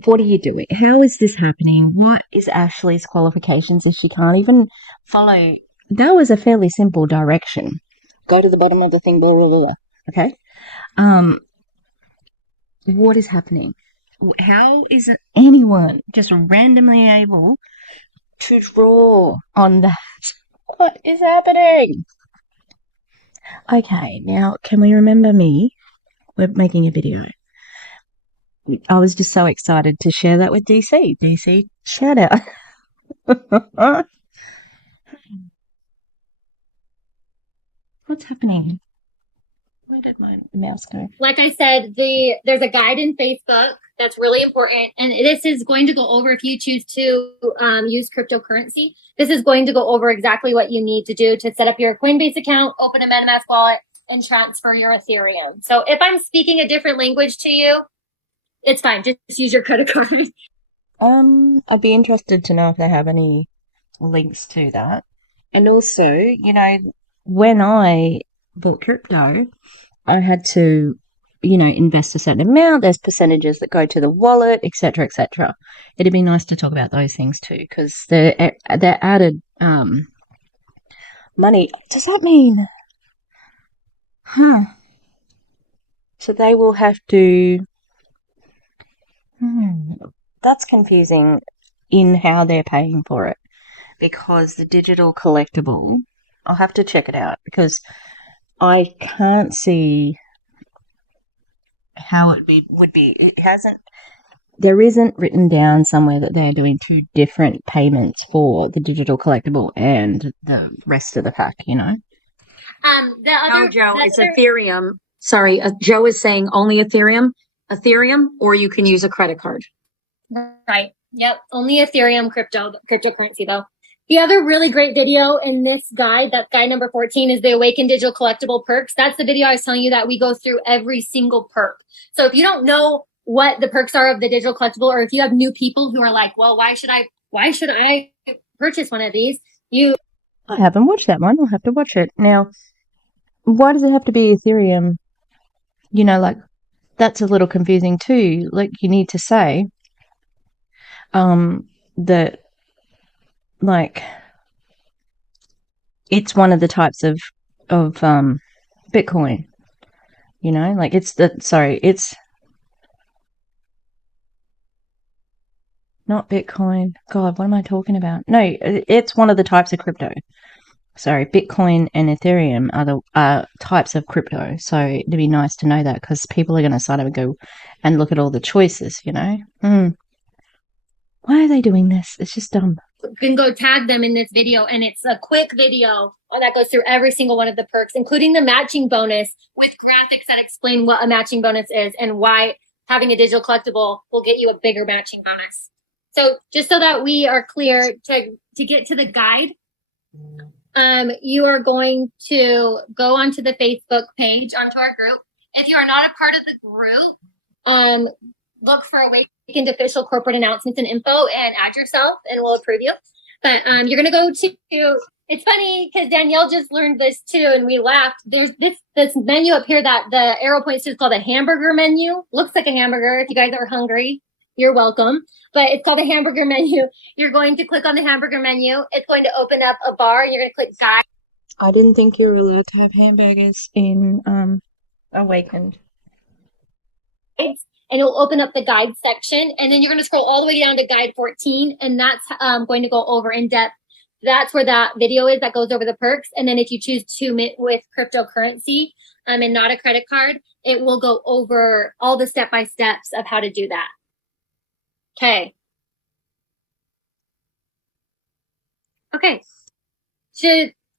What are you doing? How is this happening? What is Ashley's qualifications if she can't even follow that was a fairly simple direction. Go to the bottom of the thing, blah, blah, blah, blah. Okay. What is happening? How is anyone just randomly able to draw on that? What is happening? Okay, now can we remember me? We're making a video. I was just so excited to share that with DC. DC, shout out. What's happening? Where did my mouse go? Like I said, there's a guide in Facebook that's really important. And this is going to go over, if you choose to use cryptocurrency, this is going to go over exactly what you need to do to set up your Coinbase account, open a MetaMask wallet, and transfer your Ethereum. So if I'm speaking a different language to you, it's fine. Just use your credit card. I'd be interested to know if they have any links to that. And also, you know, when I bought crypto, I had to, you know, invest a certain amount. There's percentages that go to the wallet, etc., etc. It'd be nice to talk about those things too, because they're added money. Does that mean? So they will have to. That's confusing in how they're paying for it, because the digital collectible, I'll have to check it out, because I can't see how it would be. It hasn't. There isn't written down somewhere that they're doing two different payments for the digital collectible and the rest of the pack. You know. No, Joe, it's Ethereum. Sorry, Joe is saying only Ethereum, or you can use a credit card. Right. Yep. Only Ethereum cryptocurrency though. The other really great video in this guide, that's guide number 14, is the Awakened Digital Collectible Perks. That's the video I was telling you that we go through every single perk. So if you don't know what the perks are of the digital collectible, or if you have new people who are like, well, why should I purchase one of these? I haven't watched that one. I'll have to watch it. Now, why does it have to be Ethereum? You know, like, that's a little confusing too. Like, you need to say that, like, it's one of the types of Bitcoin. You know, like, it's not Bitcoin. God, what am I talking about? No, it's one of the types of crypto. Sorry, Bitcoin and Ethereum are the types of crypto. So it'd be nice to know that, because people are going to start to go and look at all the choices, you know. Why are they doing this? It's just dumb. You can go tag them in this video, and it's a quick video that goes through every single one of the perks, including the matching bonus, with graphics that explain what a matching bonus is and why having a digital collectible will get you a bigger matching bonus. So just so that we are clear, to get to the guide, you are going to go onto the Facebook page, onto our group. If you are not a part of the group, look for Awakened Official Corporate Announcements and Info and add yourself, and we'll approve you. But you're going to go to, it's funny because Danielle just learned this too, and we laughed. There's this menu up here that the arrow points to is called a hamburger menu. Looks like a hamburger. If you guys are hungry, you're welcome. But it's called a hamburger menu. You're going to click on the hamburger menu. It's going to open up a bar, and you're going to click guide. I didn't think you were allowed to have hamburgers in Awakened. And it will open up the guide section. And then you're going to scroll all the way down to guide 14. And that's going to go over in depth. That's where that video is that goes over the perks. And then if you choose to mint with cryptocurrency and not a credit card, it will go over all the step-by-steps of how to do that. Okay.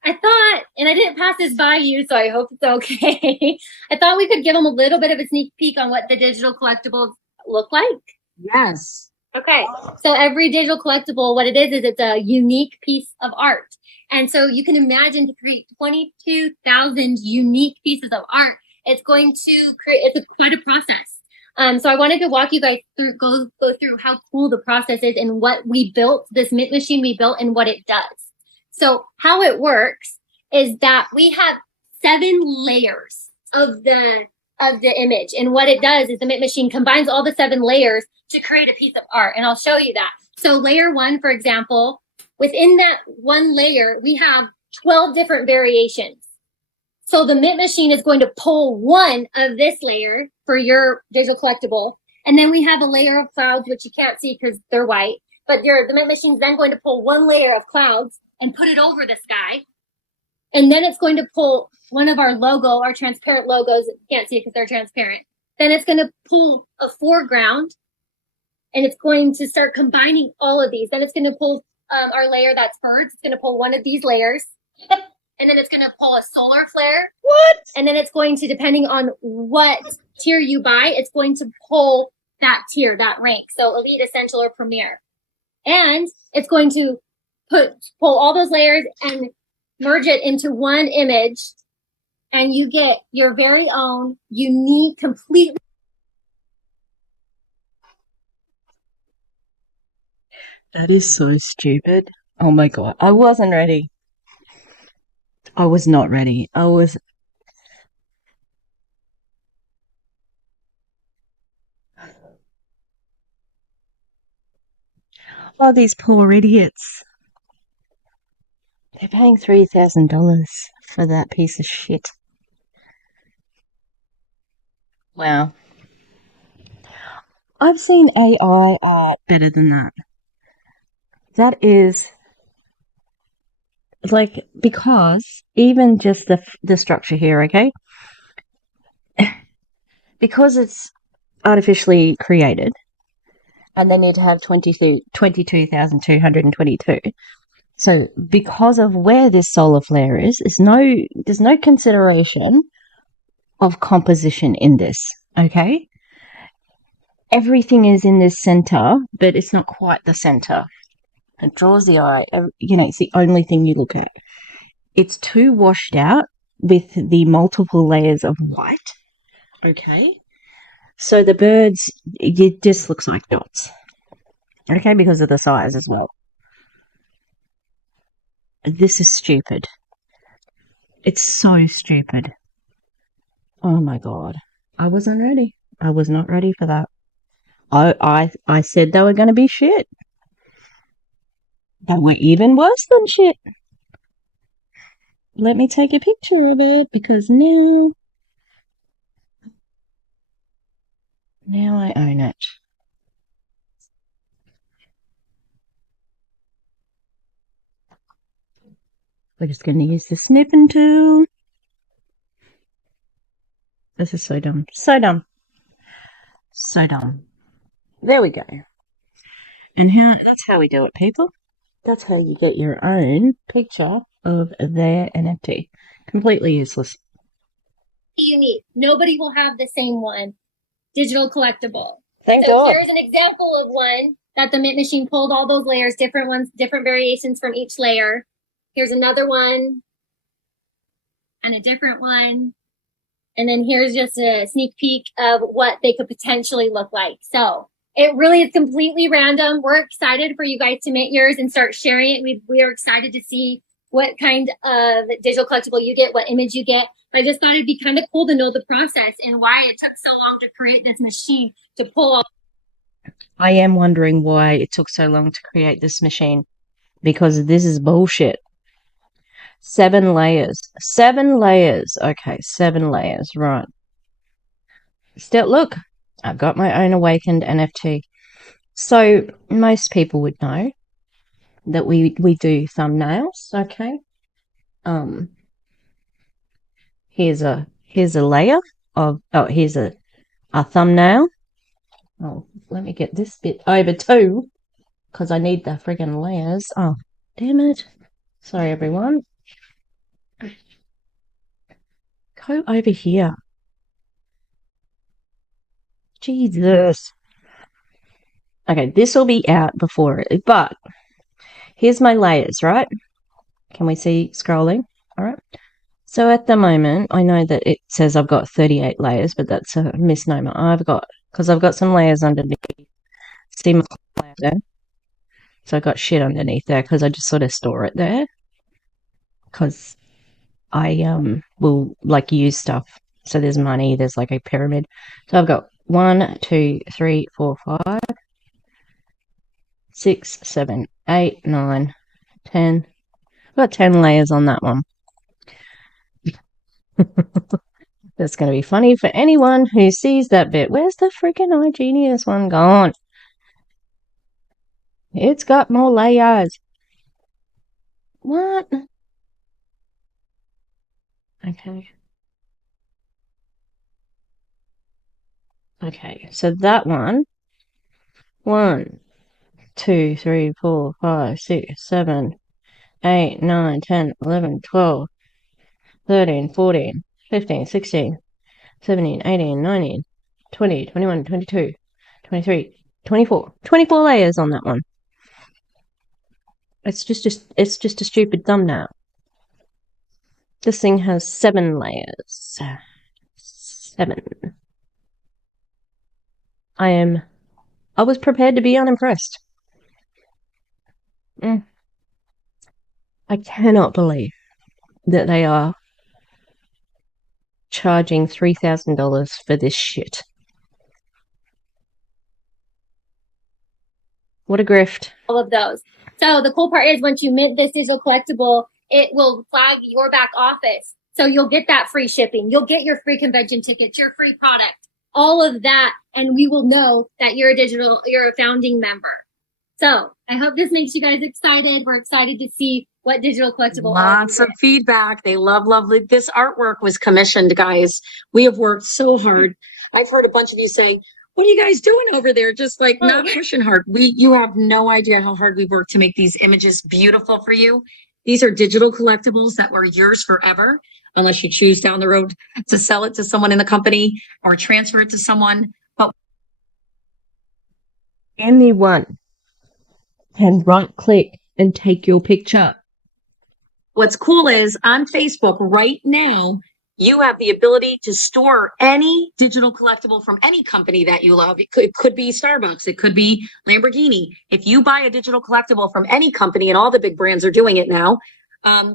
I thought, and I didn't pass this by you, so I hope it's okay. I thought we could give them a little bit of a sneak peek on what the digital collectibles look like. Yes. Okay. So every digital collectible, what it is it's a unique piece of art. And so you can imagine to create 22,000 unique pieces of art, it's going to create, quite a process. So I wanted to walk you guys through, go through how cool the process is and what we built, this mint machine we built, and what it does. So how it works is that we have 7 layers of the image. And what it does is the mint machine combines all the 7 layers to create a piece of art. And I'll show you that. So layer 1, for example, within that one layer, we have 12 different variations. So the mint machine is going to pull one of this layer for your digital collectible. And then we have a layer of clouds, which you can't see because they're white. But the mint machine's then going to pull one layer of clouds and put it over the sky. And then it's going to pull one of our transparent logos. You can't see it because they're transparent. Then it's going to pull a foreground. And it's going to start combining all of these. Then it's going to pull our layer that's birds. It's going to pull one of these layers. And then it's going to pull a solar flare. What? And then it's going to, depending on what tier you buy, it's going to pull that tier, that rank. So elite, essential, or premier. And it's going to pull all those layers and merge it into one image. And you get your very own unique, completely. That is so stupid. Oh my God. I wasn't ready. I was not ready. Oh, these poor idiots. They're paying $3,000 for that piece of shit. Wow. I've seen AI art better than that. That is like, because even just the structure here, okay? Because it's artificially created and they need to have 22,222. So because of where this solar flare is, there's no consideration of composition in this, okay? Everything is in this center, but it's not quite the center. It draws the eye. It's the only thing you look at. It's too washed out with the multiple layers of white, okay? So the birds, it just looks like dots, okay, because of the size as well. This is stupid. It's so stupid. Oh my God. I wasn't ready. I was not ready for that. I said they were going to be shit. They were even worse than shit. Let me take a picture of it because now I own it. We're just going to use the snipping tool. This is so dumb. So dumb. So dumb. There we go. And that's how we do it, people. That's how you get your own picture of their NFT. Completely useless. Unique. Nobody will have the same one. Digital collectible. Thank God. Here's an example of one that the mint machine pulled all those layers, different ones, different variations from each layer. Here's another one and a different one. And then here's just a sneak peek of what they could potentially look like. So it really is completely random. We're excited for you guys to mint yours and start sharing it. We are excited to see what kind of digital collectible you get, what image you get. But I just thought it'd be kind of cool to know the process and why it took so long to create this machine to pull all. I am wondering why it took so long to create this machine, because this is bullshit. 7 layers. 7 layers. Okay, 7 layers. Right. Still, look, I've got my own Awakened NFT. So most people would know that we do thumbnails, okay? Here's a layer of here's a thumbnail. Oh, let me get this bit over too, because I need the friggin' layers. Oh, damn it. Sorry, everyone. Go over here. Jesus. Okay, this will be out before it, but here's my layers, right? Can we see scrolling? All right. So at the moment, I know that it says I've got 38 layers, but that's a misnomer. Because I've got some layers underneath. See my layer there? So I got shit underneath there because I just sort of store it there. Because I will like use stuff. So there's money, there's like a pyramid. So I've got 1, 2, 3, 4, 5, 6, 7, 8, 9, 10, Got 10 layers on that one. That's going to be funny for anyone who sees that bit. Where's the freaking iGenius one gone? It's got more layers. What? Okay. Okay, so that one. 1, 2, 3, 4, 5, 6, 7, 8, 9, 10, 11, 12, 13, 14, 15, 16, 17, 18, 19, 20, 21, 22, 23, 24. 24 layers on that one. It's just a stupid thumbnail. This thing has 7 layers. 7. I was prepared to be unimpressed. I cannot believe that they are charging $3,000 for this shit. What a grift. All of those. So the cool part is once you mint this digital collectible, it will flag your back office. So you'll get that free shipping. You'll get your free convention tickets, your free product, all of that. And we will know that you're a founding member. So I hope this makes you guys excited. We're excited to see what digital collectible. Lots of feedback. They love this artwork was commissioned, guys. We have worked so hard. I've heard a bunch of you say, what are you guys doing over there? Just like not pushing hard. You have no idea how hard we've worked to make these images beautiful for you. These are digital collectibles that were yours forever, unless you choose down the road to sell it to someone in the company or transfer it to someone. But anyone can right click and take your picture. What's cool is on Facebook right now, you have the ability to store any digital collectible from any company that you love. It could be Starbucks. It could be Lamborghini. If you buy a digital collectible from any company, and all the big brands are doing it now,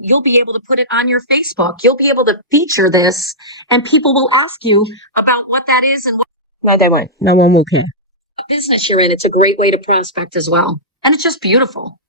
you'll be able to put it on your Facebook. You'll be able to feature this, and people will ask you about what that is and what. No, they won't. No one will care. What business you're in. It's a great way to prospect as well. And it's just beautiful.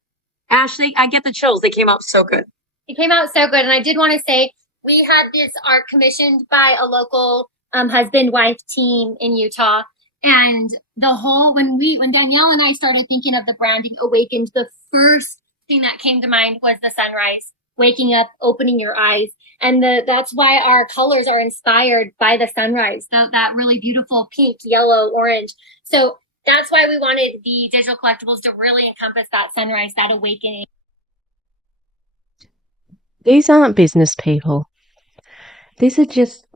Ash, I get the chills. They came out so good. It came out so good. And I did want to say, we had this art commissioned by a local husband-wife team in Utah. And when Danielle and I started thinking of the branding Awakened, the first thing that came to mind was the sunrise, waking up, opening your eyes. And that's why our colors are inspired by the sunrise, that really beautiful pink, yellow, orange. So that's why we wanted the digital collectibles to really encompass that sunrise, that awakening. These aren't business people. These are just,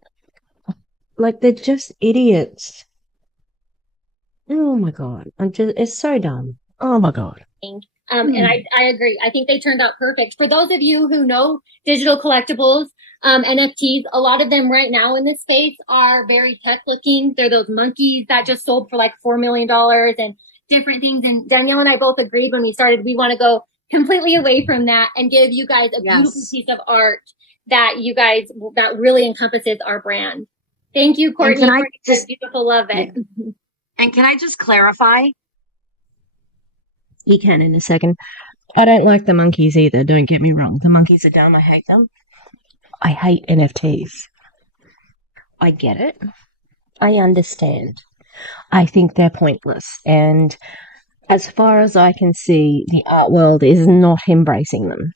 they're just idiots. Oh my God. It's so dumb. Oh my God. And I agree. I think they turned out perfect. For those of you who know digital collectibles, NFTs, a lot of them right now in this space are very tech looking. They're those monkeys that just sold for like $4 million and different things. And Danielle and I both agreed when we started, we want to go completely away from that and give you guys a beautiful piece of art that really encompasses our brand. Thank you, Courtney, for this beautiful love it. Yeah. And can I just clarify? You can in a second. I don't like the monkeys either. Don't get me wrong. The monkeys are dumb. I hate them. I hate NFTs. I get it. I understand. I think they're pointless. And as far as I can see, the art world is not embracing them.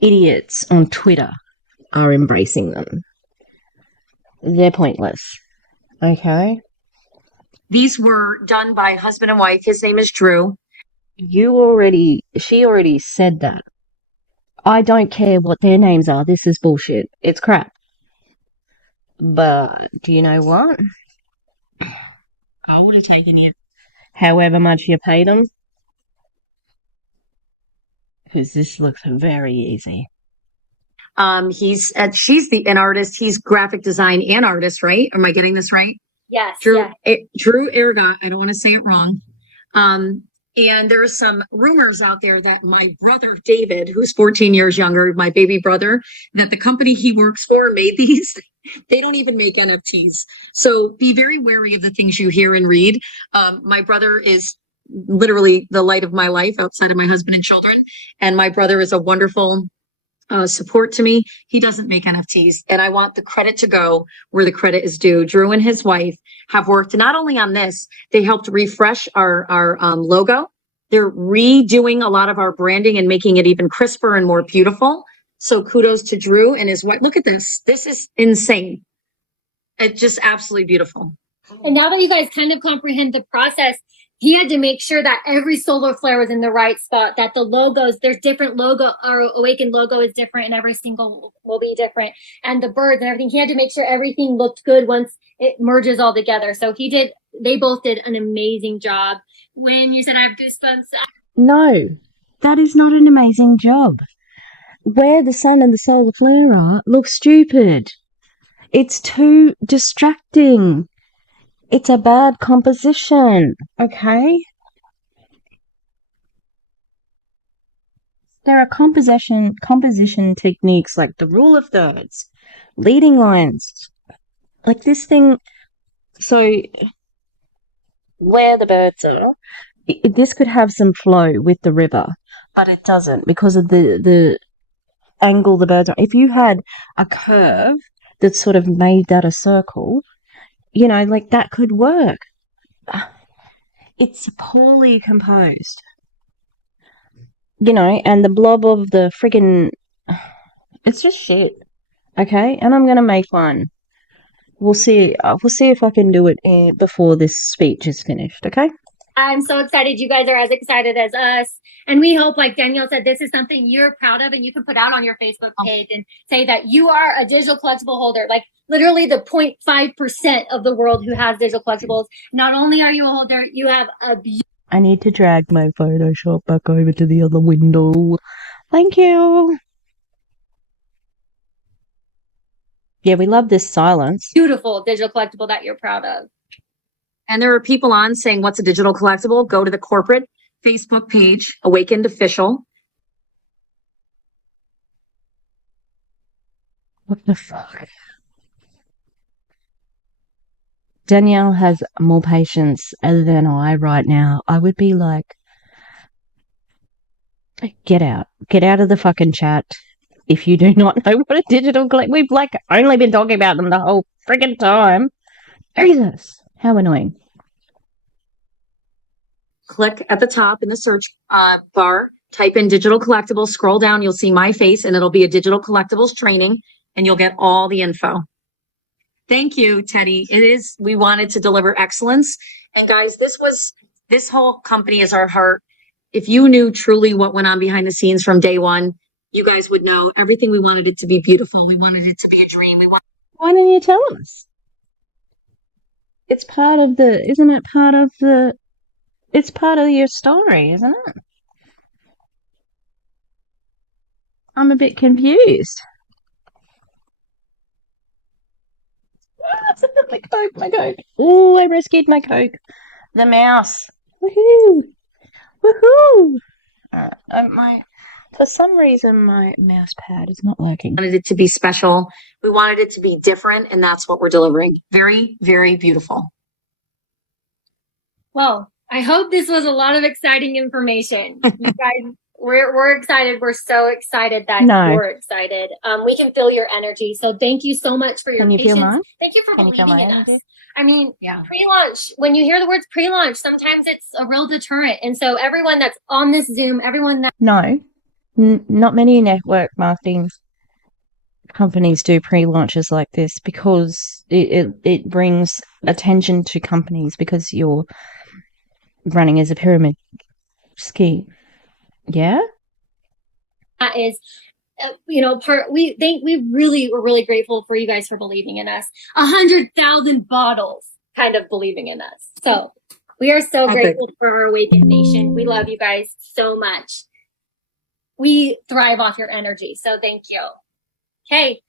Idiots on Twitter are embracing them. They're pointless. Okay? These were done by husband and wife. His name is Drew. She already said that. I don't care what their names are. This is bullshit. It's crap. But do you know what? I would have taken you however much you paid them. Because this looks very easy. She's an artist. He's graphic design and artist, right? Am I getting this right? Yes. Drew Ergot. I don't want to say it wrong. And there's some rumors out there that my brother, David, who's 14 years younger, my baby brother, that the company he works for made these. They don't even make NFTs. So be very wary of the things you hear and read. My brother is literally the light of my life outside of my husband and children. And my brother is a wonderful support to me. He doesn't make NFTs, and I want the credit to go where the credit is due. Drew and his wife have worked not only on this, they helped refresh our logo. They're redoing a lot of our branding and making it even crisper and more beautiful. So kudos to Drew and his wife. Look at this. This is insane. It's just absolutely beautiful. And now that you guys kind of comprehend the process, he had to make sure that every solar flare was in the right spot, that the logos, there's different logo, our Awakened logo is different and every single will be different. And the birds and everything, he had to make sure everything looked good once it merges all together. So they both did an amazing job. When you said I have goosebumps. No, that is not an amazing job. Where the sun and the solar flare are looks stupid. It's too distracting. It's a bad composition, okay? There are composition techniques like the rule of thirds, leading lines, like this thing. So where the birds are, this could have some flow with the river, but it doesn't because of the angle the birds are. If you had a curve that sort of made that a circle, like that could work. It's poorly composed, and the blob of the friggin', it's just shit. Okay, and I'm gonna make one. We'll see. We'll see if I can do it before this speech is finished. Okay. I'm so excited. You guys are as excited as us. And we hope, like Danielle said, this is something you're proud of and you can put out on your Facebook page and say that you are a digital collectible holder. Like literally the 0.5% of the world who has digital collectibles. Not only are you a holder, you have a I need to drag my Photoshop back over to the other window. Thank you. Yeah, we love this silence. Beautiful digital collectible that you're proud of. And there are people on saying, what's a digital collectible? Go to the corporate Facebook page, Awakened Official. What the fuck? Danielle has more patience than I right now. I would be like, get out of the fucking chat. If you do not know what a digital collectible, we've like only been talking about them the whole friggin' time. Jesus. How annoying. Click at the top in the search bar, type in digital collectibles, scroll down, you'll see my face and it'll be a digital collectibles training and you'll get all the info. Thank you, Teddy. We wanted to deliver excellence. And guys, this whole company is our heart. If you knew truly what went on behind the scenes from day one, you guys would know everything. We wanted it to be beautiful. We wanted it to be a dream. Why didn't you tell us? It's part of it's part of your story, isn't it? I'm a bit confused. My Coke. Oh, I rescued my Coke. The mouse. Woohoo! Woohoo! Alright, for some reason my mouse pad is not working. We wanted it to be special. We wanted it to be different, and that's what we're delivering. Very, very beautiful. Well, I hope this was a lot of exciting information. You guys, we're excited. We're so excited that you're excited. We can feel your energy. So thank you so much for your patience. Feel mine? Thank you for believing in us. I mean, yeah. Pre-launch, when you hear the words pre-launch, sometimes it's a real deterrent. And so everyone that's on this Zoom, everyone that... No, not many network marketing companies do pre-launches like this because it brings attention to companies because you're running as a pyramid scheme. Yeah, that is we we're really grateful for you guys for believing in us. 100,000 bottles kind of believing in us. So we are so grateful for our Awakened Nation. We love you guys so much. We thrive off your energy. So thank you. Okay.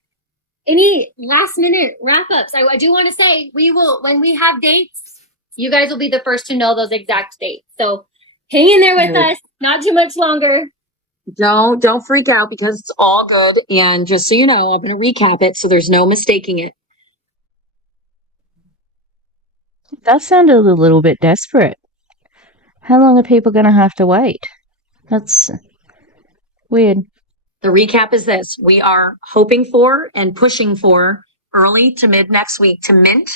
Any last minute wrap ups? I do want to say when we have dates, you guys will be the first to know those exact dates. So hang in there with us. Not too much longer. Don't freak out because it's all good. And just so you know, I'm going to recap it so there's no mistaking it. That sounded a little bit desperate. How long are people going to have to wait? That's weird. The recap is this. We are hoping for and pushing for early to mid next week to mint.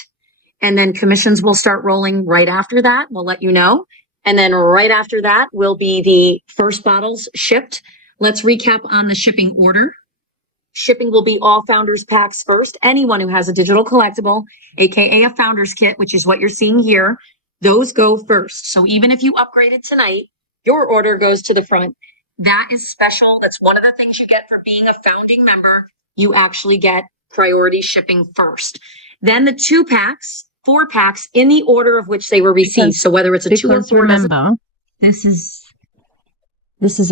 And then commissions will start rolling right after that. We'll let you know. And then right after that will be the first bottles shipped. Let's recap on the shipping order. Shipping will be all founders packs first. Anyone who has a digital collectible, aka a founders kit, which is what you're seeing here, those go first. So even if you upgraded tonight, your order goes to the front. That is special. That's one of the things you get for being a founding member. You actually get priority shipping first. Then the 2-packs, 4-packs in the order of which they were received. So whether it's a 2 or 4, remember, this is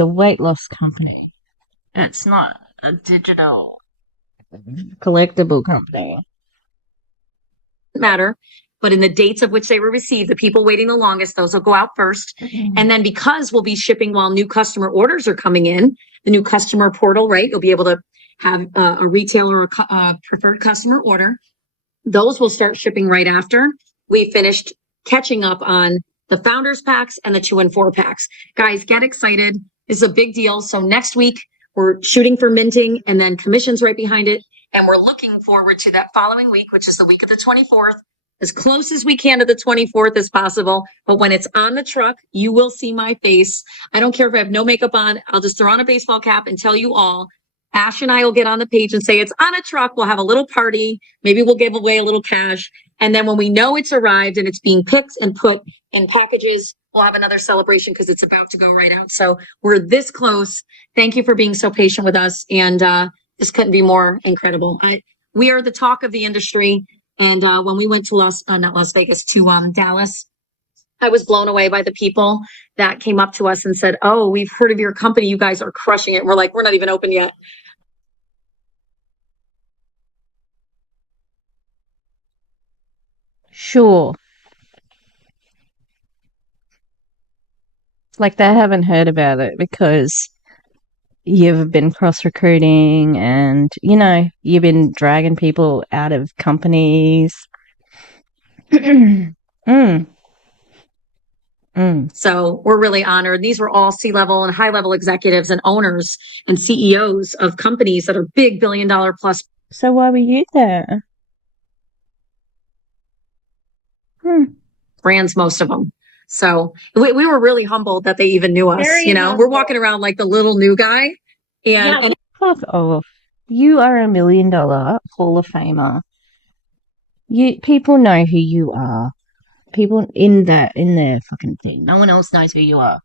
a weight loss company. It's not a digital collectible company. Matter, but in the dates of which they were received, the people waiting the longest, those will go out first. And then because we'll be shipping while new customer orders are coming in, the new customer portal, right? You'll be able to have a retailer or a preferred customer order. Those will start shipping right after we finished catching up on the founders packs and the 2 and 4 packs. Guys, get excited. This is a big deal. So next week we're shooting for minting and then commissions right behind it. And we're looking forward to that following week, which is the week of the 24th, as close as we can to the 24th as possible. But when it's on the truck, you will see my face. I don't care if I have no makeup on. I'll just throw on a baseball cap and tell you all. Ash and I will get on the page and say it's on a truck. We'll have a little party. Maybe we'll give away a little cash. And then when we know it's arrived and it's being picked and put in packages, we'll have another celebration because it's about to go right out. So we're this close. Thank you for being so patient with us. And this couldn't be more incredible. We are the talk of the industry. And when we went to Dallas, I was blown away by the people that came up to us and said, "Oh, we've heard of your company. You guys are crushing it." And we're like, "We're not even open yet." Sure. Like they haven't heard about it because you've been cross-recruiting and, you've been dragging people out of companies. So we're really honored. These were all C-level and high-level executives and owners and CEOs of companies that are big billion-dollar plus. So why were you there? Brands, most of them. So we were really humbled that they even knew us. Very humble. We're walking around like the little new guy. And fuck off. You are a $1 million Hall of Famer. People know who you are. People in their fucking thing. No one else knows who you are.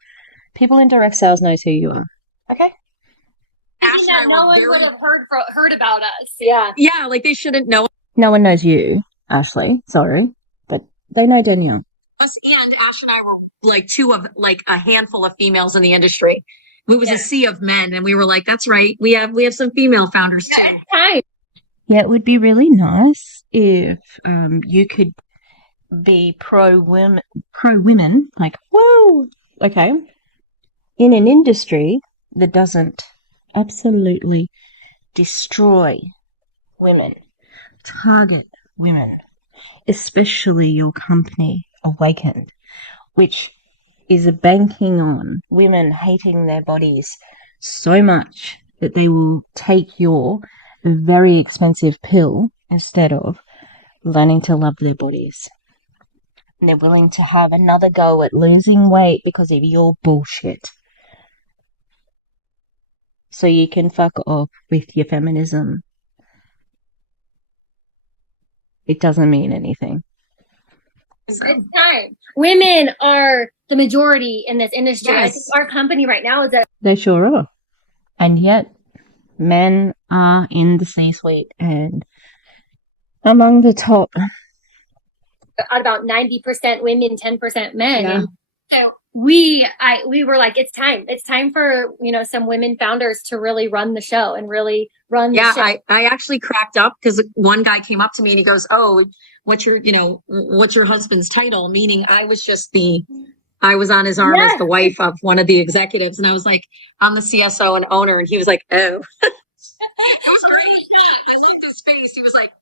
People in direct sales knows who you are. Okay? Thinking that no one would have heard about us. Yeah. Yeah, like they shouldn't know. No one knows you, Ashley. Sorry. But they know Danielle. Us and Ash and I were like 2 of like a handful of females in the industry. It was a sea of men. And we were like, that's right. We have some female founders too. It's time. Yeah, it would be really nice if you could be pro women, like, woo, okay, in an industry that doesn't absolutely destroy women, target women, especially your company, Awakened, which is banking on women hating their bodies so much that they will take your very expensive pill instead of learning to love their bodies. And they're willing to have another go at losing weight because of your bullshit. So you can fuck off with your feminism. It doesn't mean anything. So. It's time. Women are the majority in this industry. Yes. I think our company right now is They sure are. And yet, men are in the C-suite and among the top. At about 90% women, 10% men. Yeah. And so we were like, it's time. It's time for, some women founders to really run the show and really run the show. I actually cracked up because one guy came up to me and he goes, "Oh, what's your husband's title?" Meaning I was on his arm as the wife of one of the executives. And I was like, "I'm the CSO and owner." And he was like, "Oh." It was great. I loved his face. He was like,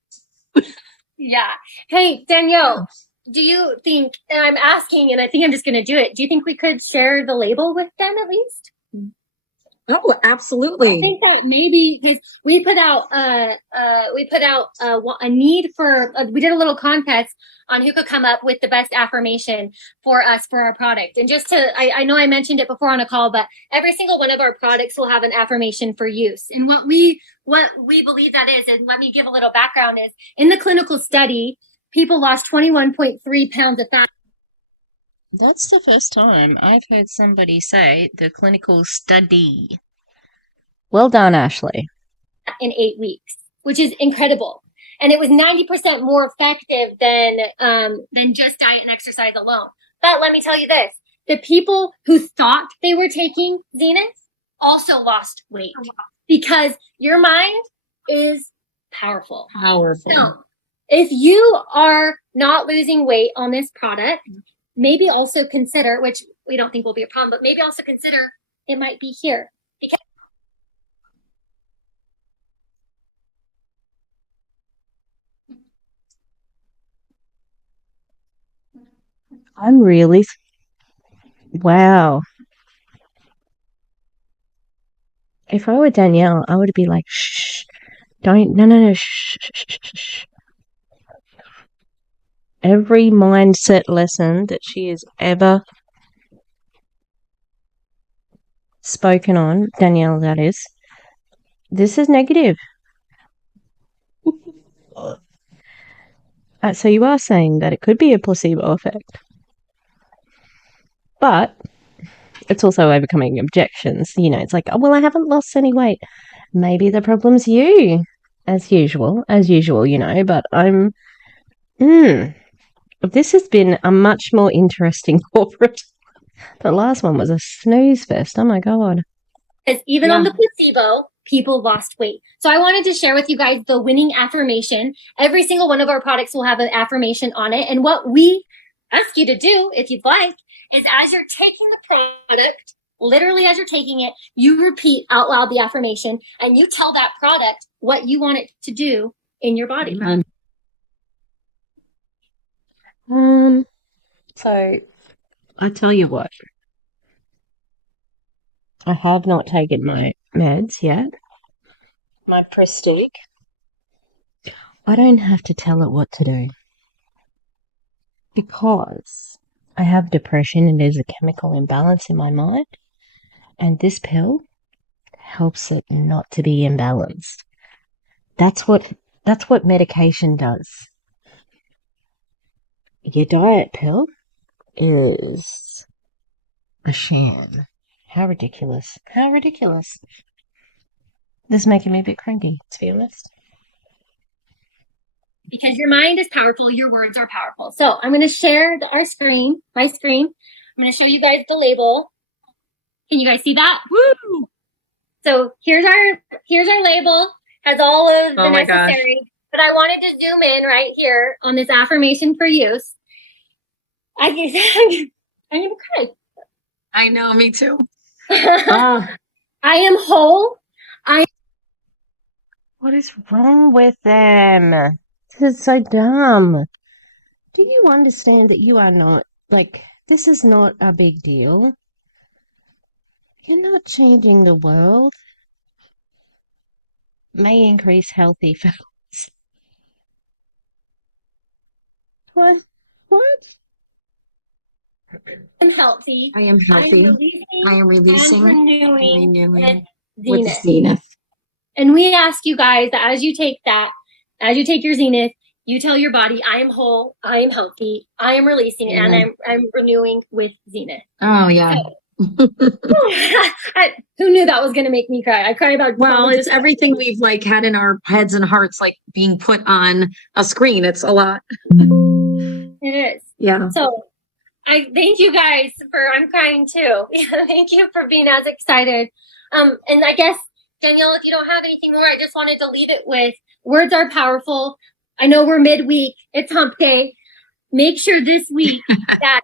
yeah. Hey, Danielle, do you think, and I'm asking, and I think I'm just going to do it. Do you think we could share the label with them at least? Oh, absolutely. I think that maybe because we put out a need for, we did a little contest on who could come up with the best affirmation for us for our product. And just to, I know I mentioned it before on a call, but every single one of our products will have an affirmation for use. And what we believe that is, and let me give a little background, is in the clinical study, people lost 21.3 pounds of fat. That's the first time I've heard somebody say the clinical study. Well done, Ashley. In 8 weeks, which is incredible. And it was 90% more effective than just diet and exercise alone. But let me tell you this, the people who thought they were taking Zenith also lost weight because your mind is powerful. Powerful. So if you are not losing weight on this product, maybe also consider, which we don't think will be a problem, but maybe also consider it might be here. Because I'm really, wow. If I were Danielle, I would be like, shh, no, shh, shh, shh, shh. Every mindset lesson that she has ever spoken on, Danielle, that is, this is negative. So you are saying that it could be a placebo effect. But it's also overcoming objections. You know, it's like, oh, well, I haven't lost any weight. Maybe the problem's you, as usual, you know, but this has been a much more interesting corporate. The last one was a snooze fest. Oh my God. Because even on the placebo, people lost weight. So I wanted to share with you guys the winning affirmation. Every single one of our products will have an affirmation on it. And what we ask you to do, if you'd like, is as you're taking the product, literally as you're taking it, you repeat out loud the affirmation and you tell that product what you want it to do in your body. So I tell you what, I have not taken my meds yet. My Prestige. I don't have to tell it what to do because I have depression and there's a chemical imbalance in my mind, and this pill helps it not to be imbalanced. That's what medication does. Your diet pill is a sham. How ridiculous. How ridiculous. This is making me a bit cranky, to be honest. Because your mind is powerful, your words are powerful. So I'm going to share my screen. I'm going to show you guys the label. Can you guys see that? Woo! So here's our label. Has all of the necessary. Gosh. But I wanted to zoom in right here on this affirmation for use. I'm going to cry. I know, me too. I am whole. What is wrong with them? This is so dumb. Do you understand that you are not, this is not a big deal? You're not changing the world. May increase healthy fats. What? I'm healthy. I am healthy. I am releasing and renewing with Zenith. And we ask you guys that as you take your Zenith, you tell your body, I am whole, I am healthy, I am releasing, and I'm renewing with Zenith. Oh, yeah. So, who knew that was going to make me cry? I cry about. Well, it's everything we've had in our heads and hearts, being put on a screen. It's a lot. It is. Yeah. So I thank you guys I'm crying too. Thank you for being as excited. And I guess, Danielle, if you don't have anything more, I just wanted to leave it with words are powerful. I know we're midweek. It's hump day. Make sure this week that,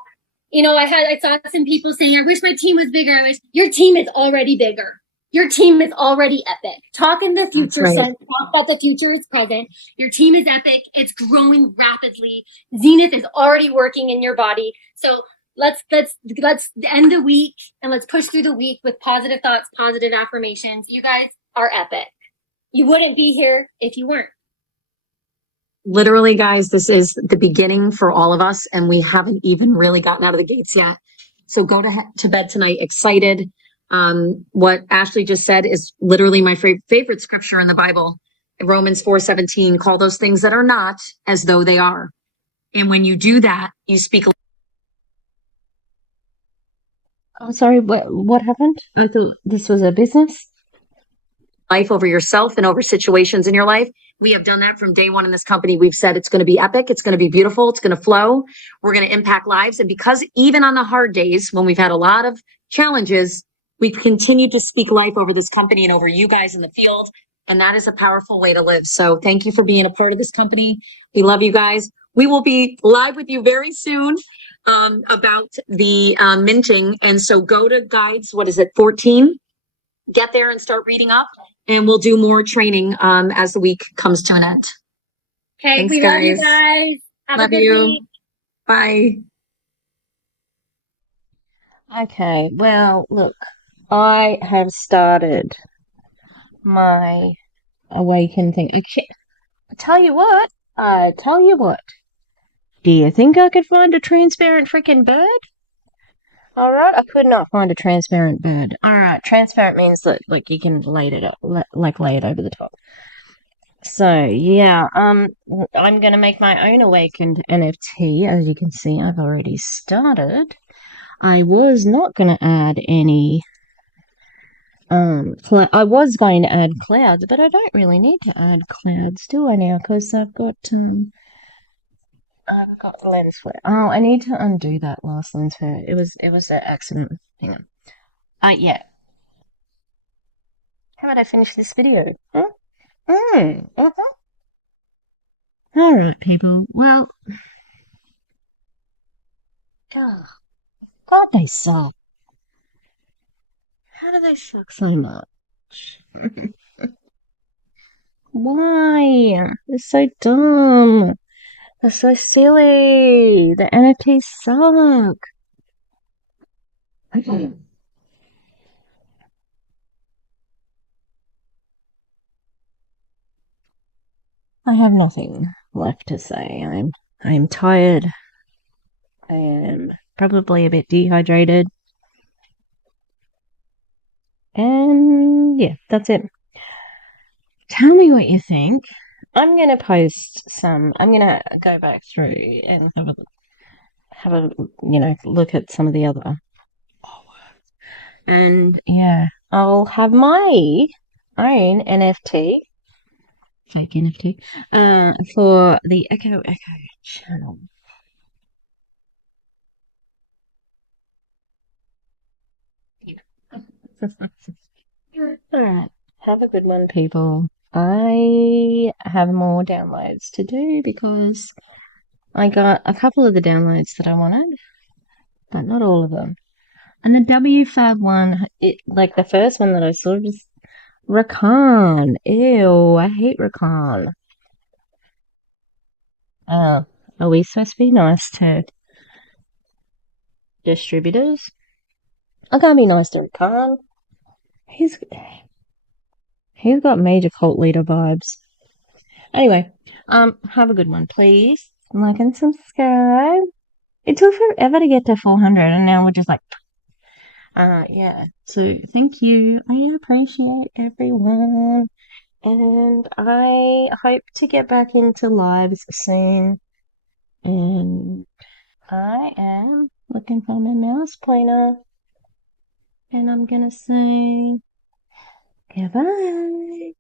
I saw some people saying, I wish my team was bigger. I wish your team is already bigger. your team is already epic. Talk in the future sense, talk that the future is present. Your team is epic. It's growing rapidly. Zenith is already working in your body. So let's end the week and let's push through the week with positive thoughts, positive affirmations. You guys are epic. You wouldn't be here if you weren't. Literally, guys, this is the beginning for all of us, and we haven't even really gotten out of the gates yet. So go to bed tonight excited. What Ashley just said is literally my favorite scripture in the Bible. Romans 4:17, call those things that are not as though they are. And when you do that, you speak. I'm sorry, what happened? I thought this was a business. Life over yourself and over situations in your life. We have done that from day one in this company. We've said it's going to be epic. It's going to be beautiful. It's going to flow. We're going to impact lives. And because even on the hard days, when we've had a lot of challenges, we've continued to speak life over this company and over you guys in the field. And that is a powerful way to live. So thank you for being a part of this company. We love you guys. We will be live with you very soon about the minting. And so go to guides, 14? Get there and start reading up, and we'll do more training as the week comes to an end. Okay, thanks, we love you guys. Have a good week. Bye. Okay, well, look, I have started my awaken thing. I tell you what. Do you think I could find a transparent freaking bird? All right, I could not find a transparent bird. All right, transparent means that like you can lay it over the top. So yeah, I'm gonna make my own awakened NFT. As you can see, I've already started. I was not gonna add any. I was going to add clouds, but I don't really need to add clouds, do I now? Because I've got lens flare. Oh, I need to undo that last lens flare. It was an accident. Hang on. Yeah. How about I finish this video? All right, people. Well, God, they suck. How do they suck so much? Why? They're so dumb. They're so silly. The NFTs suck. I have nothing left to say. I'm tired. I am probably a bit dehydrated. And yeah, that's it. Tell me what you think. I'm gonna go back through and have a look at some of the other. And yeah, I'll have my own NFT, fake NFT, for the Echo channel. All right. Have a good one, people. I have more downloads to do because I got a couple of the downloads that I wanted, but not all of them. And the WFAB one, like the first one that I saw, was Rakan. Ew, I hate Rakan. Are we supposed to be nice to distributors? I can't be nice to Rakan. He's got major cult leader vibes. Anyway, have a good one, please. Like and subscribe. It took forever to get to 400, and now we're just like, yeah. So thank you. I appreciate everyone, and I hope to get back into lives soon. And I am looking for my mouse pointer, and I'm gonna say goodbye.